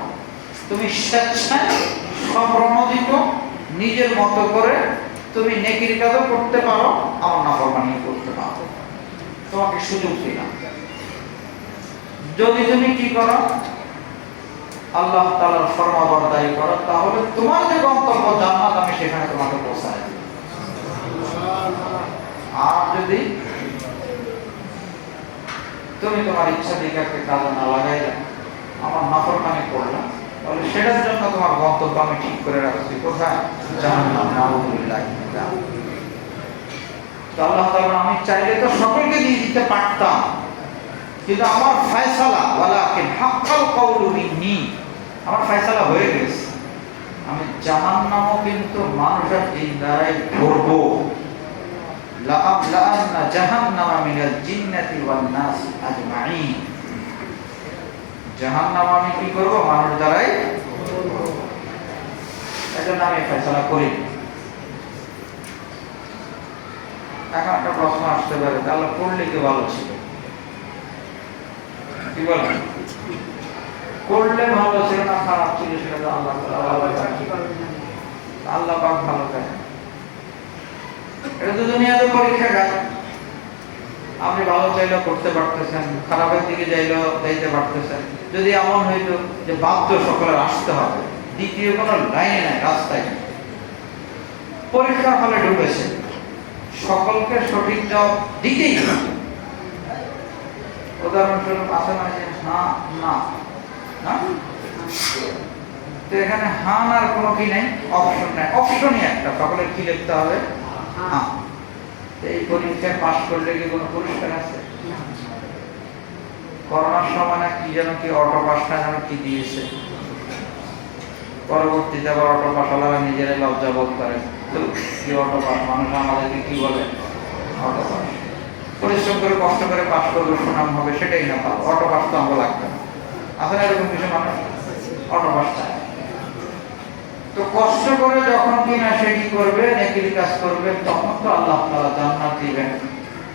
তুমি স্বেচ্ছায় স্বপ্রণোদিত নিজের মতো করে তুমি নেকির কাজও করতে পারো, আমার নাফরমানিও করতে পারো, তোমাকে সুযোগ দিলাম। যদি তুমি কি করো, আল্লাহ তাআলার ফরমাবরদারি করো, তাহলে তোমার যে গন্তব্য জান্নাত, আমি সেখানে তোমাকে পৌঁছায় দেব। আর যদি তুমি তোমার ইচ্ছাধিকারকে কাজে না লাগাইলে, আমার নাফরমানি করলাম, তাহলে সেটার জন্য তোমার গন্তব্য আমি ঠিক করে রাখছি কোথায়, জাহান্নাম। নাউযুবিল্লাহ। তো আল্লাহ তাআলা আমি চাইলে তো সকলকে দিয়ে দিতে পারতাম, কিন্তু আমার ফয়সালা ওয়ালাকিন হাক্কাল কওলু মিন্নি, আমার ফয়সালা হয়ে গেছে। আমি জাহান্নামও কিন্তু মানুষের দিন দ্বারাই ভরবো। লাআমলাআন্না জাহান্নামা মিনাল জিন্নাতি ওয়ান নাস আজমাইন। জাহান্নাম আমি কি করব? মানুষ দ্বারাই ভরবো। এজন্য আমি ফয়সালা করি। এখন একটা প্রশ্ন আসতে পারে, তাহলে করলে কি ভালো ছিল? কি বলেন? করলে ভালো ছিল না খারাপ ছিল সেটা তো আল্লাহ পাক ভালো জানেন। এটা তো দুনিয়াতে পরীক্ষাগার। আপনি ভালো চাইলেও করতে পারতেছেন, খারাপের দিকে চাইলেও যাইতে পারতেছেন। যদি এমন হইতো যে বাধ্য সকলের আসতে হবে, দ্বিতীয় কোনো লাইনে নাই, রাস্তায় নেই, পরীক্ষার হলে ঢুকেছে, সকলকে সঠিক জবাব দিতেই হবে। উদাহরণস্বরূপ আছে না যে হ্যাঁ না না, তো এখানে হান আর কোনো কি নেই, অপশন নেই। অপশনই একটা, সকলের কি লিখতে হবে? হ্যাঁ। এই পরীক্ষায় পাশ করলে কি কোনো পুরস্কার আছে? করোনার সময় কি যেন কি অটো পাসটা যেন কি দিয়েছে, পরবর্তীতে আবার অটো পাসওয়ালারা নিজেরাই লজ্জা বোধ করে, তো কি অটো পাস, মানুষ আমাদেরকে কি বলে অটো পাস। পরিশ্রম করে কষ্ট করে পাস করবে, সুনাম হবে, সেটাই না পাবো, অটো পাস তো আমরা লাগবে না। আসলে এরকম কিছু মানুষ অটো পাস চায়। তো কষ্ট করে যখন কিনা সে কি করবে, নেকির কাজ করবে, তখন তো আল্লাহ তাআলা জান্নাত দিবেন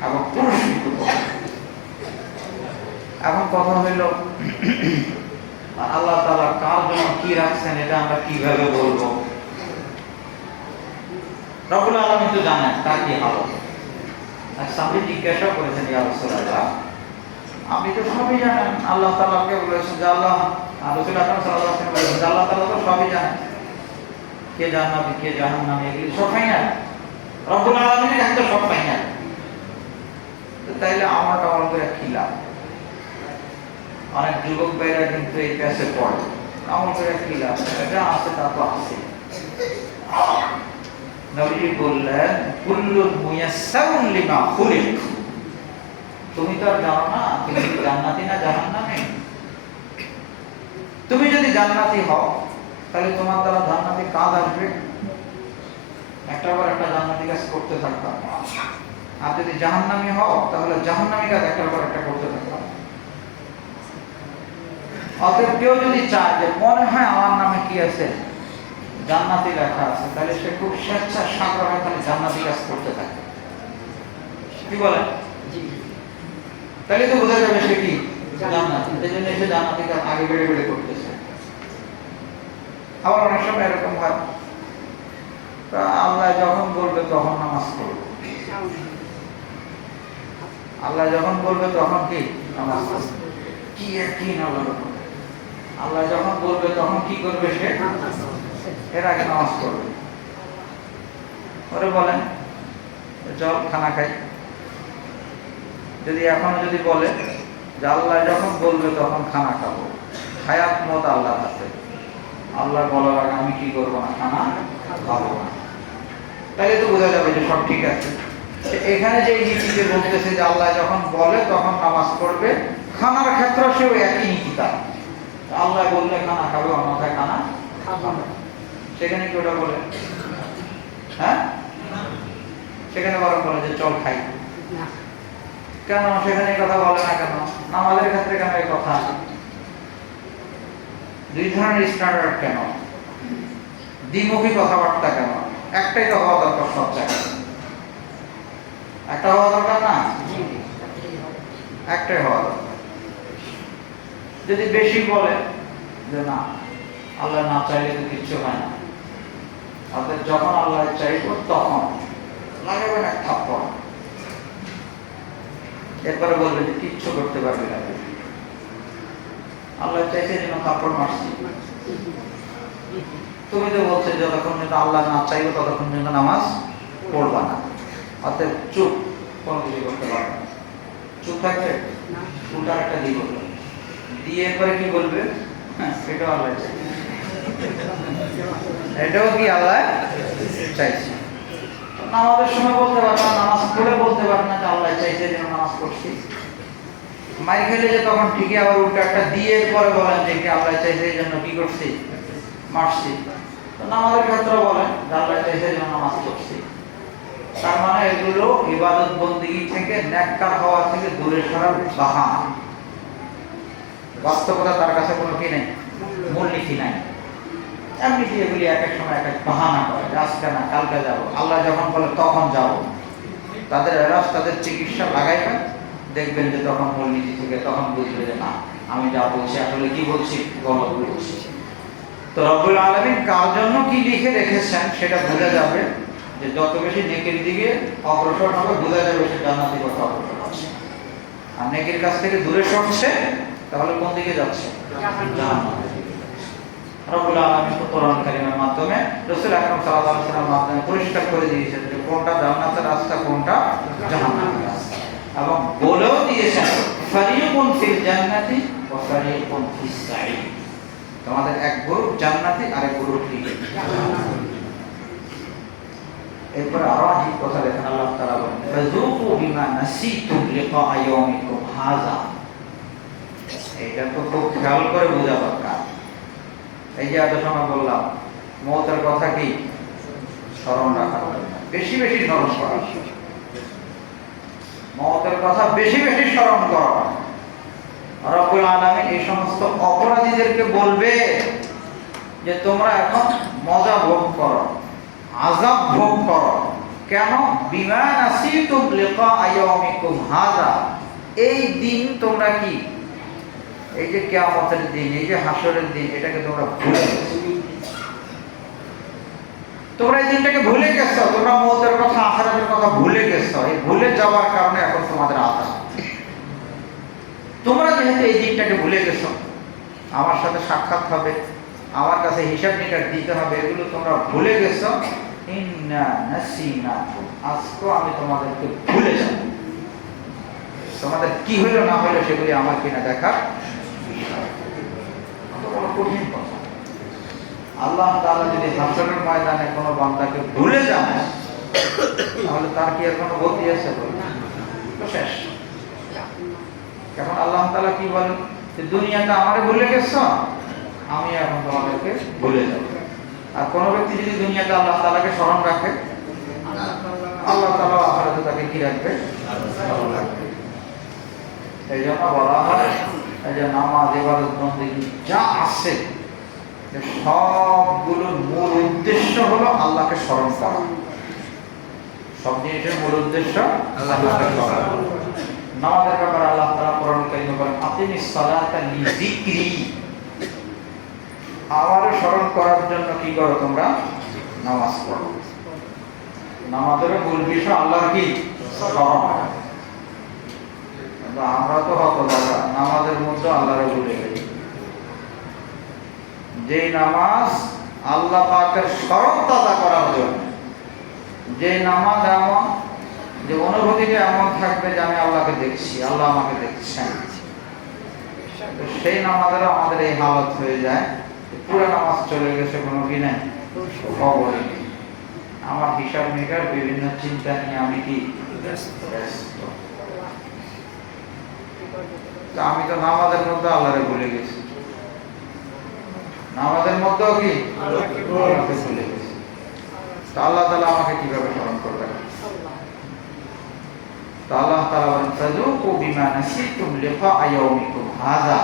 এবং পুরস্কৃত করবেন। এখন কথা হইল আল্লাহ তাআলা কার জন্য কি রাখছেন এটা আমরা কিভাবে বলবো? রব্বুল আলামিন তো জানেন কার কি হালত। আর সাহাবী জিজ্ঞাসা করেছেন, ইয়া রাসূলুল্লাহ আপনি তো সবই জানেন। আল্লাহ তাআলাকে বলেছেন যে আল্লাহ, রাসূল আকরাম সাল্লাল্লাহু আলাইহি ওয়াসাল্লাম বলেছেন আল্লাহ তাআলা তো সবই জানেন, কে জান্নাতি কে জাহান্নামী, এগুলো সব ফাইনাল। রব্বুল আলামিনের কাছে সব ফাইনাল। তো তাইলে আমার আমল করে কি লাভ? অনেক যুবক ভাইরা কিন্তু এই পেছে পড়ে, আমল করে কি লাভ? যা আছে তা তো আছে। নবী বললেন কুল্লুন মুয়াসসারুন লিমা খুলিক। তুমি তো আর জানো না তুমি কি জান্নাতি না জাহান্নামী। তুমি যদি জান্নাতি হও তাহলে তোমার দ্বারা জান্নাতি কাজ আসবে, একটা পর একটা জান্নাতি কাজ করতে থাকবা। আর যদি জাহান্নামী হও তাহলে জাহান্নামী কাজ একটার পর একটা করতে থাকবা। অতএব কেউ যদি চায় যে মনে হয় আমার নামে কি আছে, জান্নাতি লেখা আছে, তাহলে সে খুব স্বেচ্ছার সাগ্রহে খালি জান্নাতি কাজ করতে থাকে। কি বলেন? তাহলে তো বোঝা যাবে সে কি জান্নাতি। এই জন্য সে জান্নাতি কাজ আগে বেড়ে বেড়ে করতেছে। আবার অনেক সময় এরকম হয়, আল্লাহ যখন বলবে তখন নামাজ পড়বে, আল্লাহ যখন বলবে তখন কি নামাজ পড়বে। কি একই আল্লাহ যখন বলবে তখন কি করবে সে, এর আগে নামাজ পড়বে। ওরে বলেন চল খানা খাই, যদি এখনো যদি বলে যে আল্লাহ যখন বলবে তখন খানা খাবো, হায়াত মত আল্লাহর হাতে, আল্লাহ বলার আগে আমি কি করবো না, খানা খাবো না, তাহলে তো বোঝা যাবে যে সব ঠিক আছে। এখানে যে নীতিতে বলতেছে যে আল্লাহ যখন বলে তখন নামাজ পড়বে, খানার ক্ষেত্রে সেও একই নীতি তার। আল্লাহ বললে খানা খাবে, অন্যথায় খানা খাবে। সেখানে কি ওটা বলে? হ্যাঁ, সেখানে বরং বলে যে চল খাই। কেন সেখানে কথা বলে না কেন? নামাজের ক্ষেত্রে কেন এই কথা? দুই ধরনের স্ট্যান্ডার্ড কেন? দ্বিমুখী কথাবার্তা কেন? একটাই তো হওয়া দরকার সব জায়গায়। একটা হওয়া দরকার না? একটাই হওয়া দরকার। যদি বেশি বলে যে না আল্লাহ না চাইলে তো কিচ্ছু হয় না, অর্থাৎ যখন আল্লাহ চাইব তখন লাগাবেন এক থাপ্পড়, এরপরে বলবে যে কিচ্ছু করতে পারবে না, আল্লাহ চাইছে যেন থাপ্পড় মারছি। তুমি তো বলছো যতক্ষণ যেন আল্লাহ না চাইবো ততক্ষণ যেন নামাজ পড়বা না, অর্থাৎ চুপ, কোনো কিছু করতে পারবে না, চুপ থাকবে। উল্টার একটা দিয়ে বলবে, দিয়ে এরপরে কি বলবে? হ্যাঁ এটাও আল্লাহ চাইছে, এটাও কি আল্লাহ চাইছে। নামাজের সময় বলতে পারবে না, নামাজ পড়ে বলতে পারবে না যে আল্লাহ চাইছে যেন নামাজ পড়ছি। মাই খেলে যে তখন ঠিকই আবার উল্টা একটা দিয়ে পরে বলেন যে কি আল্লাহ চাইছে এই জন্য কি করছি, মারছি। তো নামাজের ক্ষেত্রে বলেন আল্লাহ চাইছে যেন নামাজ পড়ছি, তার মানে এগুলো ইবাদত বন্দেগী থেকে নেককার হওয়া থেকে দূরে সরার বাহানা। বাস্তবতা তার কাছে কোনো কি নেই, মূলনীতি নাই। এমনি কি এগুলি এক এক সময় এক এক বাহানা করে, আজকে না কালকে যাবো, আল্লাহ যখন বলে তখন যাব। তাদের এরাস তাদের চিকিৎসা লাগাইবেন, দেখবেন যে তখন মূলনীতি থেকে তখন বুঝবে যে না আমি যা বলছি আসলে কি বলছি, গলত বলছি। তো রব্বুল আলামিন কার জন্য কি লিখে রেখেছেন সেটা বোঝা যাবে, যে যত বেশি নেকির দিকে অগ্রসর হবে বোঝা যাবে সে জান্নাতের পথে অগ্রসর হচ্ছে। আর নেকির কাছ থেকে দূরে সরছে তাহলে কোন দিকে যাচ্ছে, জান্নাতের দিকে যাচ্ছে। রব্বুল আলামিন কোরআন কারীমের মাধ্যমে রাসূল আকরাম সাল্লাল্লাহু আলাইহি ওয়াসাল্লামের মাধ্যমে পরিষ্কার করে দিয়েছেন যে কোনটা জান্নাতের রাস্তা কোনটা জাহান্নামের রাস্তা, এবং বলেও দিয়েছেন ফারিকুন ফিল জান্নাতি ওয়া ফারিকুন ফিস সাঈর। তোমাদের এক গ্রুপ জান্নাতি আর এক গ্রুপ কি জাহান্নামী। এরপর আরো অনেক কথা লেখেন আল্লাহ তাআলা বলেন ফাযুকু বিমা নাসিতুম লিকা ইয়াউমিকুম হাযা। এটা তো খুব খেয়াল করে বোঝা দরকার। এই যে এত সময় বললাম মওতের কথা কি স্মরণ রাখা, বেশি বেশি স্মরণ করা, মওতের কথা বেশি বেশি স্মরণ করা। রব্বুল আলামিন এই সমস্ত অপরাধীদেরকে বলবে যে তোমরা এখন মজা ভোগ করো, আযাব ভোগ করো। কেন? বিমা নাসিতুম লিকা ইয়াউমিকুম হাযা। এই দিন তোমরা কি, এই যে কিয়ামতের দিন, এই যে হাসরের দিন, এটাকে তোমরা ভুলে গেছো। তোমরা এই দিনটাকে ভুলে গেছো, তোমরা মওতের কথা আখিরাতের কথা ভুলে গেছো। এই ভুলে যাওয়ার কারণে এখন তোমাদের আযাব। তোমরা যেহেতু এই দিনটাকে ভুলে গেছো, আমার সাথে সাক্ষাৎ হবে, আমার কাছে হিসাব নিকাশ দিতে হবে, এগুলো তোমরা ভুলে গেছো। ইন্না নাসিনাকুম, আজকে আমি তোমাদেরকে ভুলে যাব। তোমাদের কি হলো না হলো সেগুলি আমার কিনা দেখার বিষয়। কঠিন কথা। আল্লাহ তাআলা যদি হাসরের ময়দানে কোনো বান্দাকে ভুলে যান তাহলে তার কি আর কোনো গতি আছে? তো শেষ। এখন আল্লাহ তাআলা কি বলেন যে দুনিয়াতে আমারে ভুলে গেছো, আমি এখন তোমাদেরকে ভুলে যাব। আর কোন ব্যক্তি যদি দুনিয়াতে আল্লাহ তাআলাকে স্মরণ রাখে, আল্লাহ তাআলা আখিরাতে তাকে কি রাখবে? স্মরণ রাখবে। এই জন্য বলা হয় এই যে নামাজ, ইবাদত, বন্দেগী যা আছে সবগুলোর মূল উদ্দেশ্য হলো আল্লাহকে স্মরণ করা। সব জিনিসের মূল উদ্দেশ্য আল্লাহকে স্মরণ করা। নামাজের ব্যাপারে আল্লাহ তাআলা কোরআন কারীমে বলেন আকিমিস সালাতা লিযিকরি। আমারে স্মরণ করার জন্য কি করো তোমরা? নামাজ পড়ো। নামাজের মূল বিষয় আল্লাহর কি স্মরণ। আমরা তো হতভাগা, নামাজের মধ্যে আল্লাহরে ভুলে গেছি। যে নামাজ আল্লাহ পাকের স্মরণ তাজা করার জন্য, যে নামাজ এমন যে অনুভূতিটা এমন থাকবে যে আমি আল্লাহকে দেখছি, আল্লাহ আমাকে দেখছেন, সেই নামাজের আমাদের এই হালত হয়ে যায় পুরো নামাজ চলে গেছে, কোনো কি নাই, খবরই নেই। আমার হিসাব নিকাশ বিভিন্ন চিন্তা নিয়ে আমি কি ব্যস্ত। আমি তো নামাজের মধ্যে আল্লাহরে ভুলে গেছি, নামাজের মধ্যেও কি আল্লাহকে ভুলে গেছি। তা আল্লাহ তাআলা আমাকে কিভাবে স্মরণ করবেন? তা আল্লাহ তাআলা বলেন ফাযুকু বিমা নাসিতুম লিকা ইয়াউমিকুম হাযা।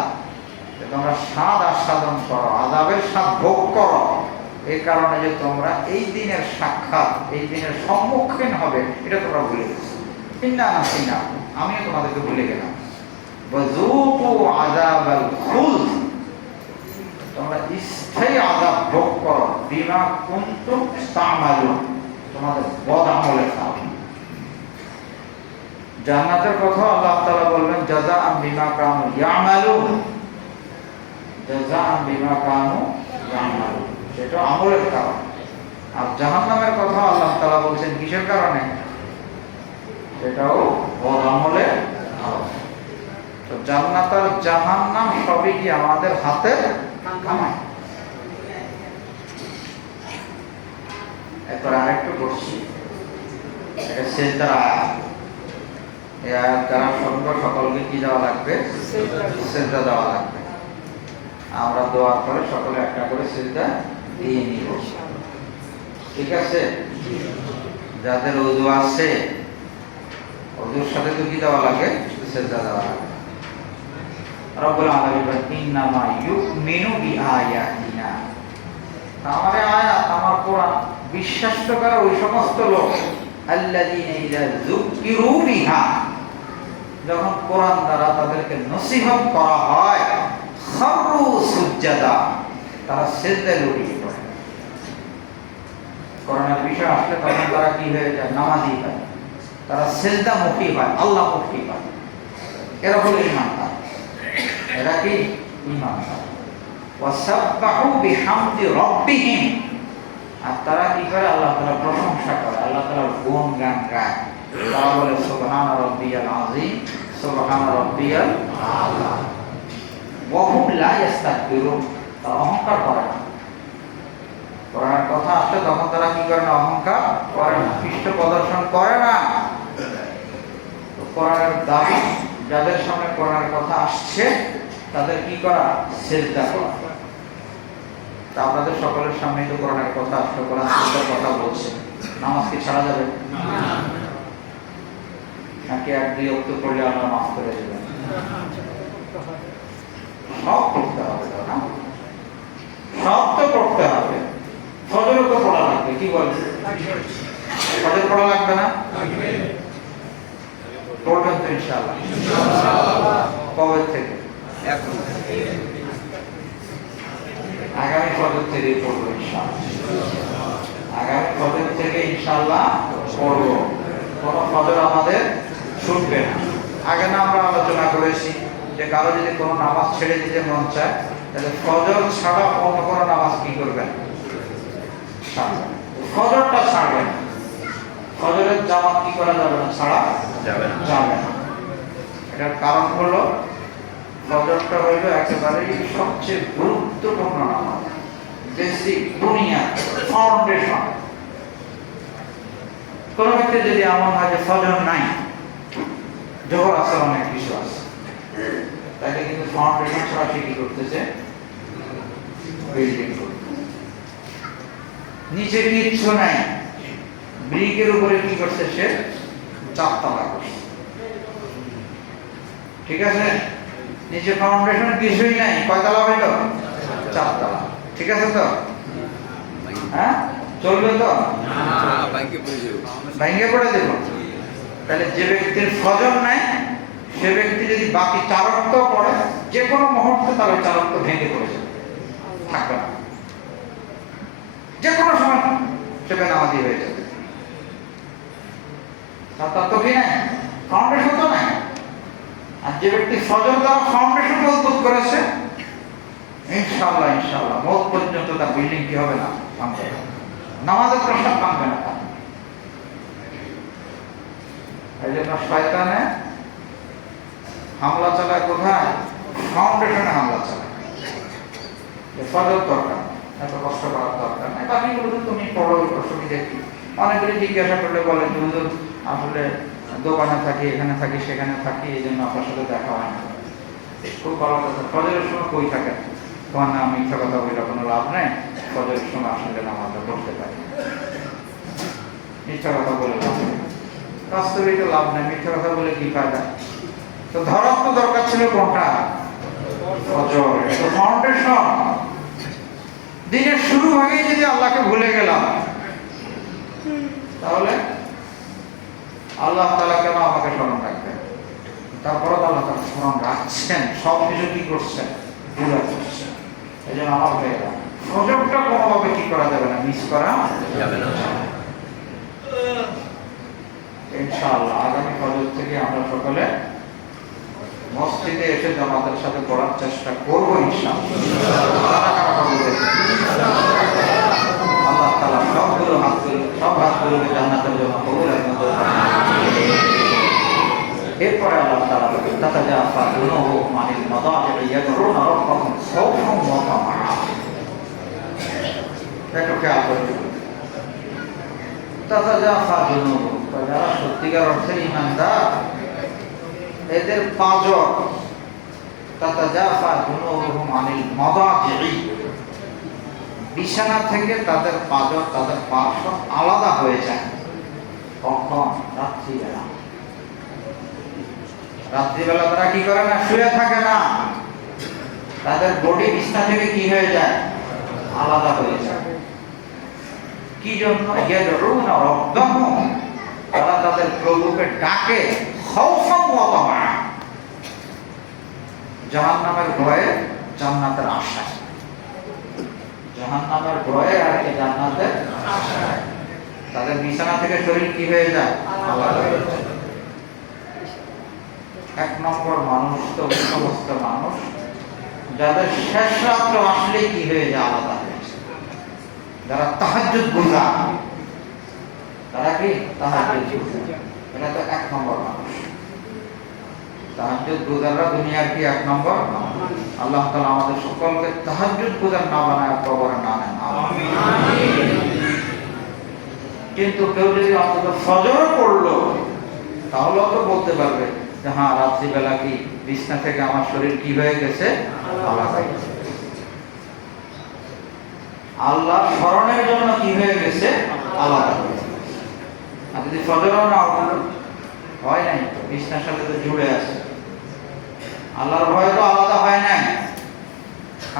তোমরা স্বাদ আস্বাদন করো, আযাবের স্বাদ ভোগ করো, এই কারণে যে তোমরা এই দিনের সাক্ষাৎ, এই দিনের সম্মুখীন হবে, এটা তোমরা ভুলে গেছো। ইন্না নাসিনাকুম, আমিও তোমাদেরকে ভুলে গেলাম। ওয়াযুকু আযাবাল খুলদ, তোমরা স্থায়ী আযাব ভোগ করো। বিমা কুনতুম তা'মালুন, তোমাদের বদ আমলের কারণে। জান্নাতের কথা আল্লাহ তাআলা বলবেন জাযাআন বিমা কানু ইয়ামালুন, জাযাআন বিমা কানু ইয়ামালুন, সেটা আমলের কারণে। আর জাহান্নামের কথা আল্লাহ তাআলা বলছেন কিসের কারণে? সেটাও বদ আমলের কারণে। তো জান্নাত আর জাহান্নাম সবই কি আমাদের হাতের কামাই। এরপর আরেকটু বলছি, এটা সিজদার আয়াত। এই আয়াত দ্বারা সকলকে কি দেওয়া লাগবে? সিজদা দেওয়া লাগবে। আমরা দোয়ার পরে সকলে একটা করে সিজদা দিয়ে নিব। ঠিক আছে? যাদের ওযু আছে, ওযুর সাথে তো কি দেওয়া লাগে? সেজদা দেওয়া লাগে। রব্বুল আলামিন বলেন, ইন্নামা ইউমিনু বিআয়াতিনা। আমার আয়াত, আমার কোরআন বিশ্বাস করে ওই সমস্ত লোক, আল্লাযীনা ইযা যুকিরু বিহা, যখন কোরআন দ্বারা তাদেরকে নসিহত করা হয়, খারু সুজদা, তারা সিজদায় লুটিয়ে পড়ে। কোরআনের বিষয় আসলে তখন তারা কি হয়ে যায়? নামাজি হয়, তারা সিজদা মুখী হয়, আল্লাহ মুখী হয়। এরা হলো ঈমানদার। এরা কি? ঈমানদার। ওয়াসাব্বাহু বিহামদি রাব্বিহিম, আর তারা কি করে? আল্লাহ তাআলার প্রশংসা করে, আল্লাহ তাআলার গুণগান গায়। তারা বলে সুবহান রাব্বিয়াল আযীম, সুবহান রাব্বিয়াল আ'লা। ওয়া হুম লা ইস্তাকবিরুন, তারা অহংকার করে না। কোরআনের কথা আসলে তখন তারা কি করে না? অহংকার করে না, পৃষ্ঠ প্রদর্শন করে না। কোরআনের দাবি, যাদের সামনে কোরআনের কথা আসছে তাদের কি করা? সিজদা করা। তা আপনাদের সকলের সামনে তো কোরআনের কথা আসলে, কোরআন সিজদার কথা বলছে, নামাজ কি ছাড়া যাবে? নাকি এক দুই ওয়াক্ত পড়লে আল্লাহ মাফ করে দেবেন? সব পড়তে হবে না, সব তো পড়তে হবে। ফজরও তো পড়া লাগবে, কি বলেন? ফজর পড়া লাগবে না? পড়বেন তো ইনশাআল্লাহ। কবে থেকে? এখন। আগামী ফজর থেকে পড়বো ইনশাআল্লাহ। আগামী ফজর থেকে ইনশাআল্লাহ পড়বো। কোন ফজর আমাদের ছুটবে না। আগে না আমরা আলোচনা করেছি যে কারো যদি কোনো নামাজ ছেড়ে দিতে মন চায়, তাহলে ফজর ছাড়া অন্য কোনো নামাজ কি করবেন? ফজরটা ছাড়বেন। ফজরের জামাত কি করা যাবে না? ছাড়া যাবে না। এটার কারণ হলো, ফজরটা হইল একেবারেই সবচেয়ে গুরুত্বপূর্ণ নামাজ, বেসিক, বুনিয়াদ, ফাউন্ডেশন। কোন ব্যক্তি যদি এমন হয় যে ফজর নাই, জোহর আসর অনেক কিছু আছে, তাহলে কিন্তু ফাউন্ডেশন ছাড়া সে কি করতেছে? বিল্ডিং করতেছে। নিচে কিচ্ছু নাই, ব্রিকের উপরে কি করছে? সে চারতলা করছে। ঠিক আছে? নিচে ফাউন্ডেশন কিছুই নাই, কয়তলা হইল? চারতলা। ঠিক আছে তো? হ্যাঁ, চলবে তো? ভাঙ্গে পড়ে দেব। তাহলে যে ব্যক্তির ফজর নাই, সে ব্যক্তি যদি বাকি চারক্ত পড়ে, যে কোনো মুহূর্তে তার ওই চারক্ত ভেঙে পড়েছে, থাকবে না। যে কোনো সময় সে বেনামাজি হয়ে যাবে। তার তো কি নাই? ফাউন্ডেশন তো নাই। আর যে ব্যক্তি ফজর দ্বারা ফাউন্ডেশন মজবুত করেছে, ইনশাআল্লাহ মওত পর্যন্ত তার বিল্ডিং কি হবে না? ভাঙবে না। নামাজের প্রসাদ ভাঙবে না। এই জন্য শয়তানে হামলা চালায় কোথায়? ফাউন্ডেশনে হামলা চালায়। ফজর দরকার, এত কষ্ট করার দরকার নাই, বাকিগুলো তুমি পড়ো, অসুবিধা কি? অনেকগুলি জিজ্ঞাসা করলে বলে যে হুজুর আসলে দোকানে থাকি, এখানে থাকি, সেখানে থাকি, এই জন্য আপনার সাথে দেখা হয় না। খুব ভালো কথা। ফজরের সময় কই থাকে? তোমার না মিথ্যা কথা বলে কোনো লাভ নেই। ফজরের সময় আসলে নামাজটা পড়তে পারি, মিথ্যা কথা বলে লাভ নেই। বাস্তবিক লাভ নেই, মিথ্যা কথা বলে কি ফায়দা? তো ধরার তো দরকার ছিল কোনটা? ফজর। এটা ফাউন্ডেশন। দিনের শুরু আগেই যদি আল্লাহকে ভুলে গেলাম, তাহলে আল্লাহ তাআলা কেন আমাকে স্মরণ রাখবেন? তারপরে আল্লাহ তাআলা স্মরণ রাখছেন, সব কিছু কি করছেন? ভুলে করছেন। এই জন্য আমার হয়ে গেল ফজরটা কোনোভাবে কি করা যাবে না, মিস করা যাবে না। ইনশাআল্লাহ আগামী ফজর থেকে আমরা সকলে মসজিদে এসে জামাতের সাথে পড়ার চেষ্টা করব ইনশাআল্লাহ। আল্লাহ তাআলা সব হাতগুলোকে জান্নাতের জন্য কবুল করুন। এরপরে আল্লাহ তাআলা তাতাজাফা জুনুবুহুম আনিল মাদাজি'i ইয়াদউনা রাব্বাহুম খাওফান ওয়া তামাআ। একটু খেয়াল করুন, তাতাজাফা জুনুবুহুম, যারা সত্যিকার অর্থে ঈমানদার, এদের পাঁজর, তাতাজাফা জুনুবুহুম আনিল মাদাজি'i, বিছানা থেকে তাদের পাঁজর, তাদের পা সব আলাদা হয়ে যায়। কখন? রাত্রিবেলা। রাত্রিবেলা তারা কি করে না, শুয়ে থাকে না, তাদের বডি বিছানা থেকে কি হয়ে যায়, আলাদা হয়ে যায়। কি জন্য? ইয়াদউনা রাব্বাহুম, তারা তাদের প্রভুকে ডাকে খাউফান ওয়া তামাআ, জাহান্নামের ভয়ে, জান্নাতের আশায়। জাহান্নামের ভয়ে আর কি জান্নাতের আশায়। তাদের বিছানা থেকে শরীর কি হয়ে যায়, আলাদা হয়ে যায়। এক নম্বর মানুষ তো ওই সমস্ত মানুষ যাদের শেষ রাত্র আসলে কি হয়ে যায়, আলাদা হয়ে যায়। যারা তাহাজ্জুদ গুজার, তারা কি তাহাজ্জুদ গুজার, এটা তো এক নম্বর মানুষ। তাহাজ্জুদ গুজাররা দুনিয়ার কি এক নম্বর। আল্লাহ তাআলা আমাদের সকলকে তাহাজ্জুদ গুজার না বানায় কবরে না নেন, আমিন। কিন্তু কেউ যদি অন্তত ফজর পড়লো, তাহলেও তো বলতে পারবে যে হ্যাঁ, রাত্রিবেলা কি বিছনা থেকে আমার শরীর কি হয়ে গেছে, আলাদা হয়ে গেছে। আল্লাহ স্মরণের জন্য কি হয়ে গেছে, আলাদা হয়ে গেছে। আর যদি ফজরও না হলো, হয় নাই, বিছনার সাথে তো জুড়ে আছে, আল্লাহর ভয় তো আলাদা হয় নাই।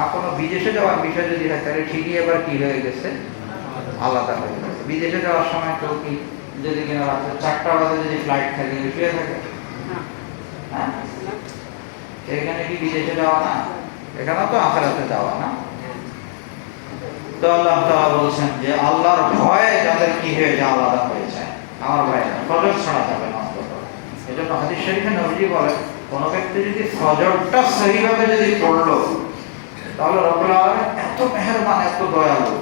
আর কোনো বিদেশে যাওয়ার বিষয় যদি হয়, তাহলে ঠিকই এবার কি হয়ে গেছে, আলাদা হয়ে গেছে। বিদেশে যাওয়ার সময় কেউ কি যদি কিনা রাত্রে 4টা বাজে যদি ফ্লাইট থাকে, শুয়ে থাকে? হ্যাঁ, এখানে কি বিদেশে যাওয়া না, এখানে তো আখিরাতে যাওয়া না। তো আল্লাহ তাআলা বলছেন যে আল্লাহর ভয়ে যাদের কি হয়ে যায়, আলাদা হয়ে যায়। আমার ভাই ফজর ছাড়া যাবে না অন্তত। এজন্য হাদিস শরীফে নবীজি বলেন, কোন ব্যক্তি যদি ফজরটা সহিভাবে যদি পড়লো, তাহলে রব্বুল আলামিন এত মেহেরবান, এত দয়ালু,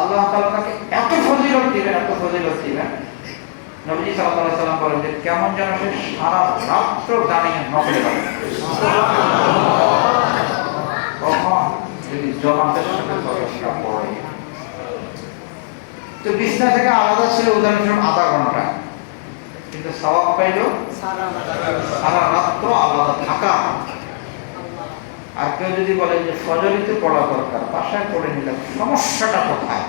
আল্লাহ তাআলা তাকে এত ফজিলত দিবেন, এত ফজিলত দিবেন। নবীজি সাল্লাল্লাহু আলাইহি সাল্লাম বলেন যে কেমন যেন সে সারা রাত্র দাঁড়িয়ে নফল ইবাদত করে। কখন? যদি জামাতের সাথে ফজরটা পড়ে। তো বিছনা থেকে আলাদা ছিল উদাহরণস্বরূপ আধা ঘন্টা, কিন্তু সওয়াব পাইলো সারা রাত্র আলাদা থাকা। আর কেউ যদি বলে যে ফজরিতে পড়া দরকার, বাসায় পড়ে নিলাম, সমস্যাটা কোথায়?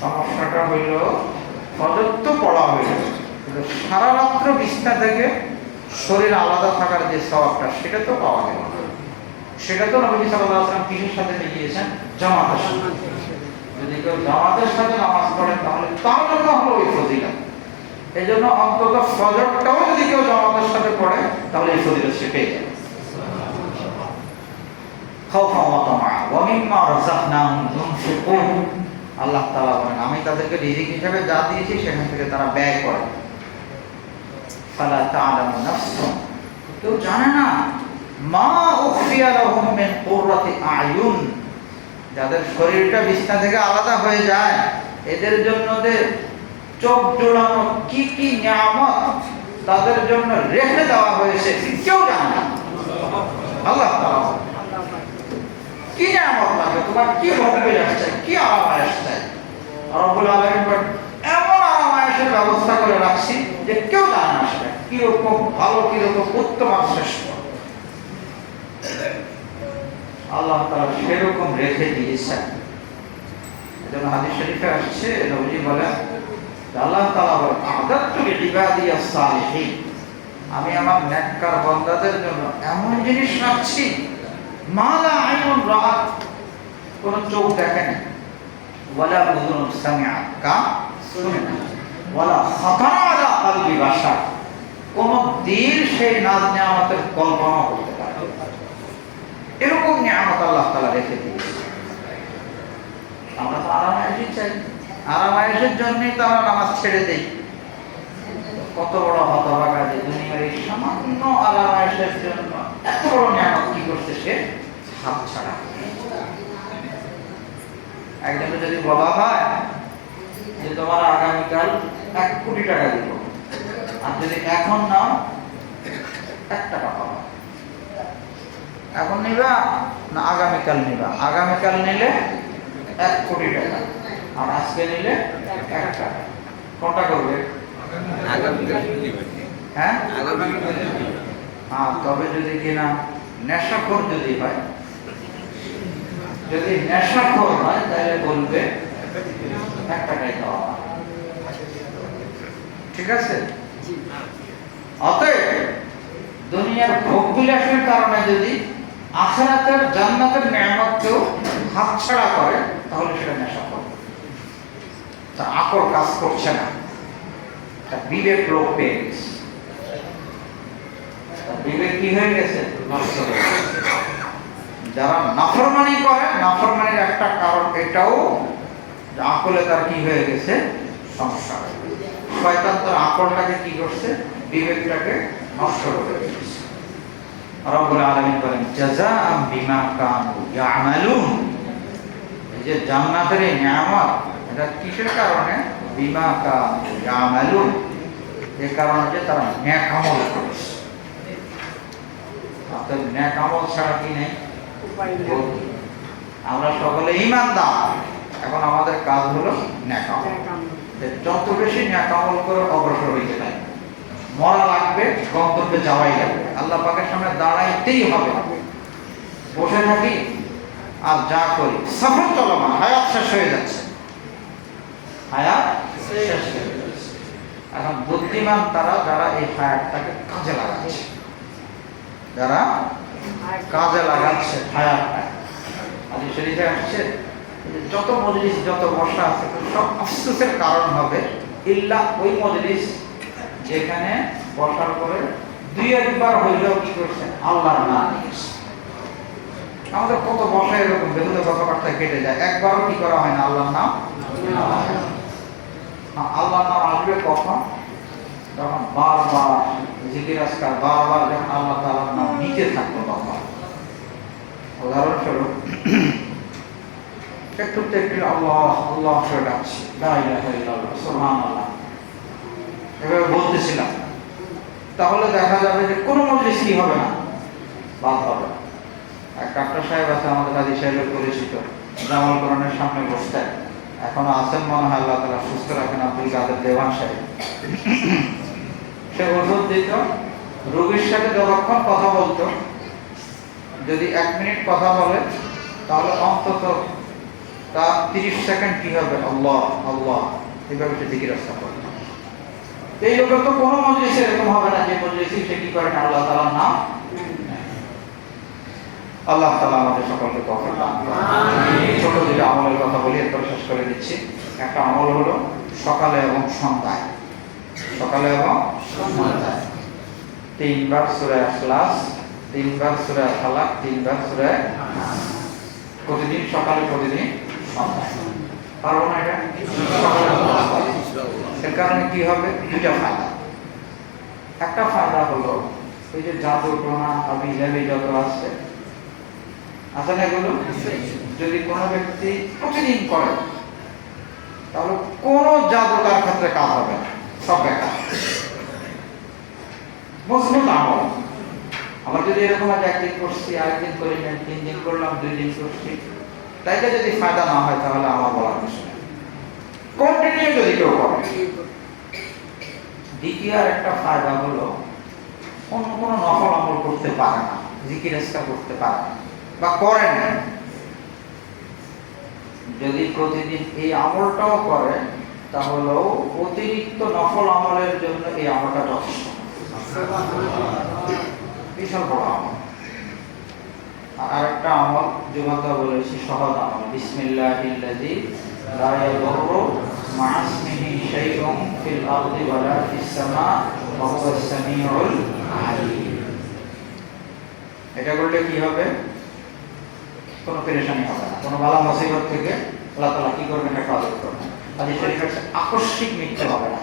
সমস্যাটা হইল ফজর তো পড়া হইল, কিন্তু সারা রাত্র বিছনা থেকে শরীর আলাদা থাকার যে সওয়াবটা, সেটা তো পাওয়া গেল না। সেটা তো নবী সাল্লাল্লাহু আলাইহি ওয়াসাল্লাম কিসের সাথে মিলিয়েছেন? জামাতের সাথে। যদি কেউ জামাতের সাথে নামাজ পড়ে, তাহলে তার জন্য হলো ওই ফজিলত। এই জন্য অন্তত ফজরটাও যদি কেউ জামাতের সাথে পড়ে, তাহলে এই ফজিলত সে পেয়ে যাবে। খাউফান ওয়া তামাআ ওয়া মিম্মা রাযাকনাহুম ইউনফিকুন, আল্লাহ তাআলা বলেন আমি তাদেরকে রিজিক হিসেবে যা দিয়েছি সেখান থেকে তারা ব্যয় করে। ফালা তা'লামু নাফসুন, কেউ জানে না, মা উখফিয়া লাহুম মিন কুররাতি আ'য়ুন, যাদের শরীরটা বিছনা থেকে আলাদা হয়ে যায়, এদের জন্য যে চোখ জোড়ানো কি কি নিয়ামত তাদের জন্য রেখে দেওয়া হয়েছে, কেউ জানে না। আল্লাহ তাআলা কি নিয়ামত লাগে, তোমার কি ভোগে আসছে, কি আরাম আসছে, রব্বুল আলামিন এমন আরাম আয়েশের ব্যবস্থা করে রাখছি যে কেউ জানে না সেটা কিরকম ভালো, কিরকম উত্তম আর শ্রেষ্ঠ। আল্লাহ তাআলা সেরকম রেখে দিয়েছেন। এজন্য হাদিস শরীফে আসছে, নবীজি বলেন আল্লাহ তাআলা বলেন আ'দাতু লিইবাদিয়াস সালিহিন, আমি আমার নেককার বান্দাদের জন্য এমন জিনিস রাখছি, মা লা আইনুন রাআত, কোন চোখ দেখেনি, ওয়ালা উযুনুন সামিআত, কান শুনে না, ওয়ালা খাতারা আলা কলবি বাশার, কোন দিল সেই নাজ নিয়ামতের কল্পনা করতে পারে। এরকম নিয়ামত আল্লাহ তাআলা রেখে দিয়েছে। আমরা তো আরাম আয়েশই চাই, আরাম আয়েশের জন্যই তো আমরা নামাজ ছেড়ে দেই। কত বড় হতভাগা যে দুনিয়ার এই সামান্য আরাম আয়েশের জন্য এত বড় নিয়ামত কি করছে সে হাত ছাড়া। একজনকে যদি বলা হয় যে তোমার আগামীকাল 1 কোটি টাকা দিব, আর যদি এখন নাও 1 টাকা পাবো, এখন নিবা না আগামীকাল নিবা? আগামীকাল নিলে 1 কোটি টাকা, আর আজকে নিলে 1 টাকা। কোনটা করবে? হ্যাঁ, তবে যদি কিনা নেশাখোর যদি হয়, যদি নেশাখোর হয় তাহলে বলবে 1 টাকাই দেওয়া। ঠিক আছে? অতএব দুনিয়ার ভোগ বিলাসের কারণে যদি আখিরাতের জান্নাতের নেয়ামতকেও হাতছাড়া করে তাহলে সেটা নেশাখোর। তার আকল কাজ করছে না, তার বিবেক লোপ পেয়ে গেছে। বিবেক কি হয়ে গেছে? নষ্ট হয়ে গেছে। যারা নাফরমানি করে, নাফরমানির একটা কারণ এটাও যে আকলে তার কি হয়ে গেছে? সমস্যা হয়ে গেছে। শয়তান তার আকলটাকে কি করছে? বিবেকটাকে নষ্ট করে দিয়েছে। রব্বুল আলামিন বলেন জাযাআম বিমা কানু ইয়ামালুন। এই যে জান্নাতের এই নিয়ামত, এটা কিসের কারণে? বিমা কানু ইয়ামালুন, এই কারণে যে তারা নেক আমল করেছে। অর্থাৎ নেক আমল ছাড়া কি নেই? আমরা সকলে ঈমানদার, এখন আমাদের কাজ হলো নেক আমল। যত বেশি নেক আমল করে অগ্রসর হইতে চাই, মরা লাগবে, গন্তব্যে যাওয়াই লাগবে, আল্লাহ পাকের সামনে দাঁড়াইতেই হবে। বসে থাকি আর যা করি, সফর চলমান, হায়াত শেষ হয়ে যাচ্ছে, হায়াত শেষ হয়ে যাচ্ছে। এখন বুদ্ধিমান তারা যারা এই হায়াতটাকে কাজে লাগাচ্ছে, যারা কাজে লাগাচ্ছে হায়াতটা। হাদিস শরীফে আসছে যত মজলিস, যত বসা আছে সব আফসোসের কারণ হবে ইল্লা ওই মজলিস যেখানে বসার পরে 2-1 বার হইলেও কি করছে? আল্লাহর নাম নিয়েছে। আমাদের কত বসা এরকম বেহুদা কথাবার্তা কেটে যায়, একবারও কি করা হয় না আল্লাহর নাম। আল্লাহর নাম আসবে কখন? যখন বারবার জিকির আজকার, বারবার যখন আল্লাহ তাআলার নাম নিতে থাকবো তখন। উদাহরণস্বরূপ একটু আল্লাহ আল্লাহ করে ডাকছি, লা ইলাহা ইল্লাল্লাহ, সুবহানাল্লাহ, এভাবে বলতেছিলাম, তাহলে দেখা যাবে যে কোনো মজলিস কি হবে না, বাদ হবে না। এক ডাক্তার সাহেব আছে আমাদের কাজী সাহেবের পরিচিত, জামাল কোরআনের সামনে বসতেন, এখনো আছেন মনে হয়, আল্লাহ তাআলা সুস্থ রাখেন, আব্দুল কাদের দেওয়ান সাহেব। সে ওষুধ দিত, রোগীর সাথে যতক্ষণ কথা বলতো, যদি 1 মিনিট কথা বলে তাহলে অন্তত তার 30 সেকেন্ড কি হবে? আল্লাহ আল্লাহ, এইভাবে সে জিকির রাস্তা করে। এই লোকের তো কোনো মজলিসে এরকম হবে না যে মজলিসে সে কি করে না আল্লাহ তাআলার নাম। আল্লাহ তাআলা আমাদের সকলকে তৌফিক দান করুন। ছোট দুটো আমলের কথা বলি, এরপর শেষ করে দিচ্ছি। একটা আমল হলো সকালে এবং সন্ধ্যায়, সকালে এবং সন্ধ্যায় 3 বার সূরা ইখলাস, 3 বার সূরা ফালাক, 3 বার সূরা নাস, প্রতিদিন সকালে, প্রতিদিন সন্ধ্যায়। পারবো না এটা? এর কারণে কি হবে? 2টা ফায়দা। একটা ফায়দা হলো এই যে জাদু টোনা হাবি যত আছে না এগুলো, যদি কোনো ব্যক্তি প্রতিদিন করে তাহলে কোনো জাদু তার ক্ষেত্রে কাজ হবে না, সব বেকার, মজবুত আমল। আমরা যদি এরকম আছে 1 দিন করছি, আরেকদিন করি না, 3 দিন করলাম, 2 দিন করছি, তাইলে যদি ফায়দা না হয় তাহলে আমার বলার কিছু নেই। কন্টিনিউ যদি কেউ করে। দ্বিতীয় একটা ফায়দা হলো অন্য কোনো নফল আমল করতে পারে না, জিকির আজকার করতে পারে না বা করে না, যদি প্রতিদিন এই আমলটাও করে তাহলেও অতিরিক্ত নফল আমলের জন্য এই আমলটা যথেষ্ট, বিশাল বড় আমল। আর একটা আমল যুবকরা বলেছি সহজ আমল, বিসমিল্লাহিল্লাযী লা ইয়াদুররু মা ইসমিহি শাইউন ফিল আরদি ওয়ালা ফিস সামা ওয়া হুয়াস সামিউল আলীম। এটা করলে কি হবে? কোনো পেরেশানি হবে না, কোনো বালা মুসিবত থেকে আল্লাহ তাআলা কি করবেন? হেফাজত করবেন। হাদিস শরীফে আকস্মিক মৃত্যু হবে না।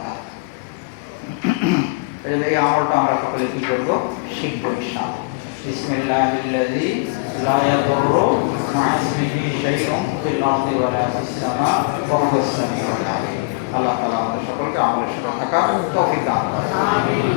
এই আমলটা আমরা সকলে কি করব? শিখব ইনশাআল্লাহ। বিসমিল্লাহিল্লাযী লা ইয়াদুররু মা ইসমিহি শাইউন ফিল আরদি ওয়ালা ফিস সামা ওয়া হুয়াস সামিউল আলীম। আল্লাহ তাআলা আমাদের সকলকে আমলের সাথে থাকার তৌফিক দান করুন। আমিন।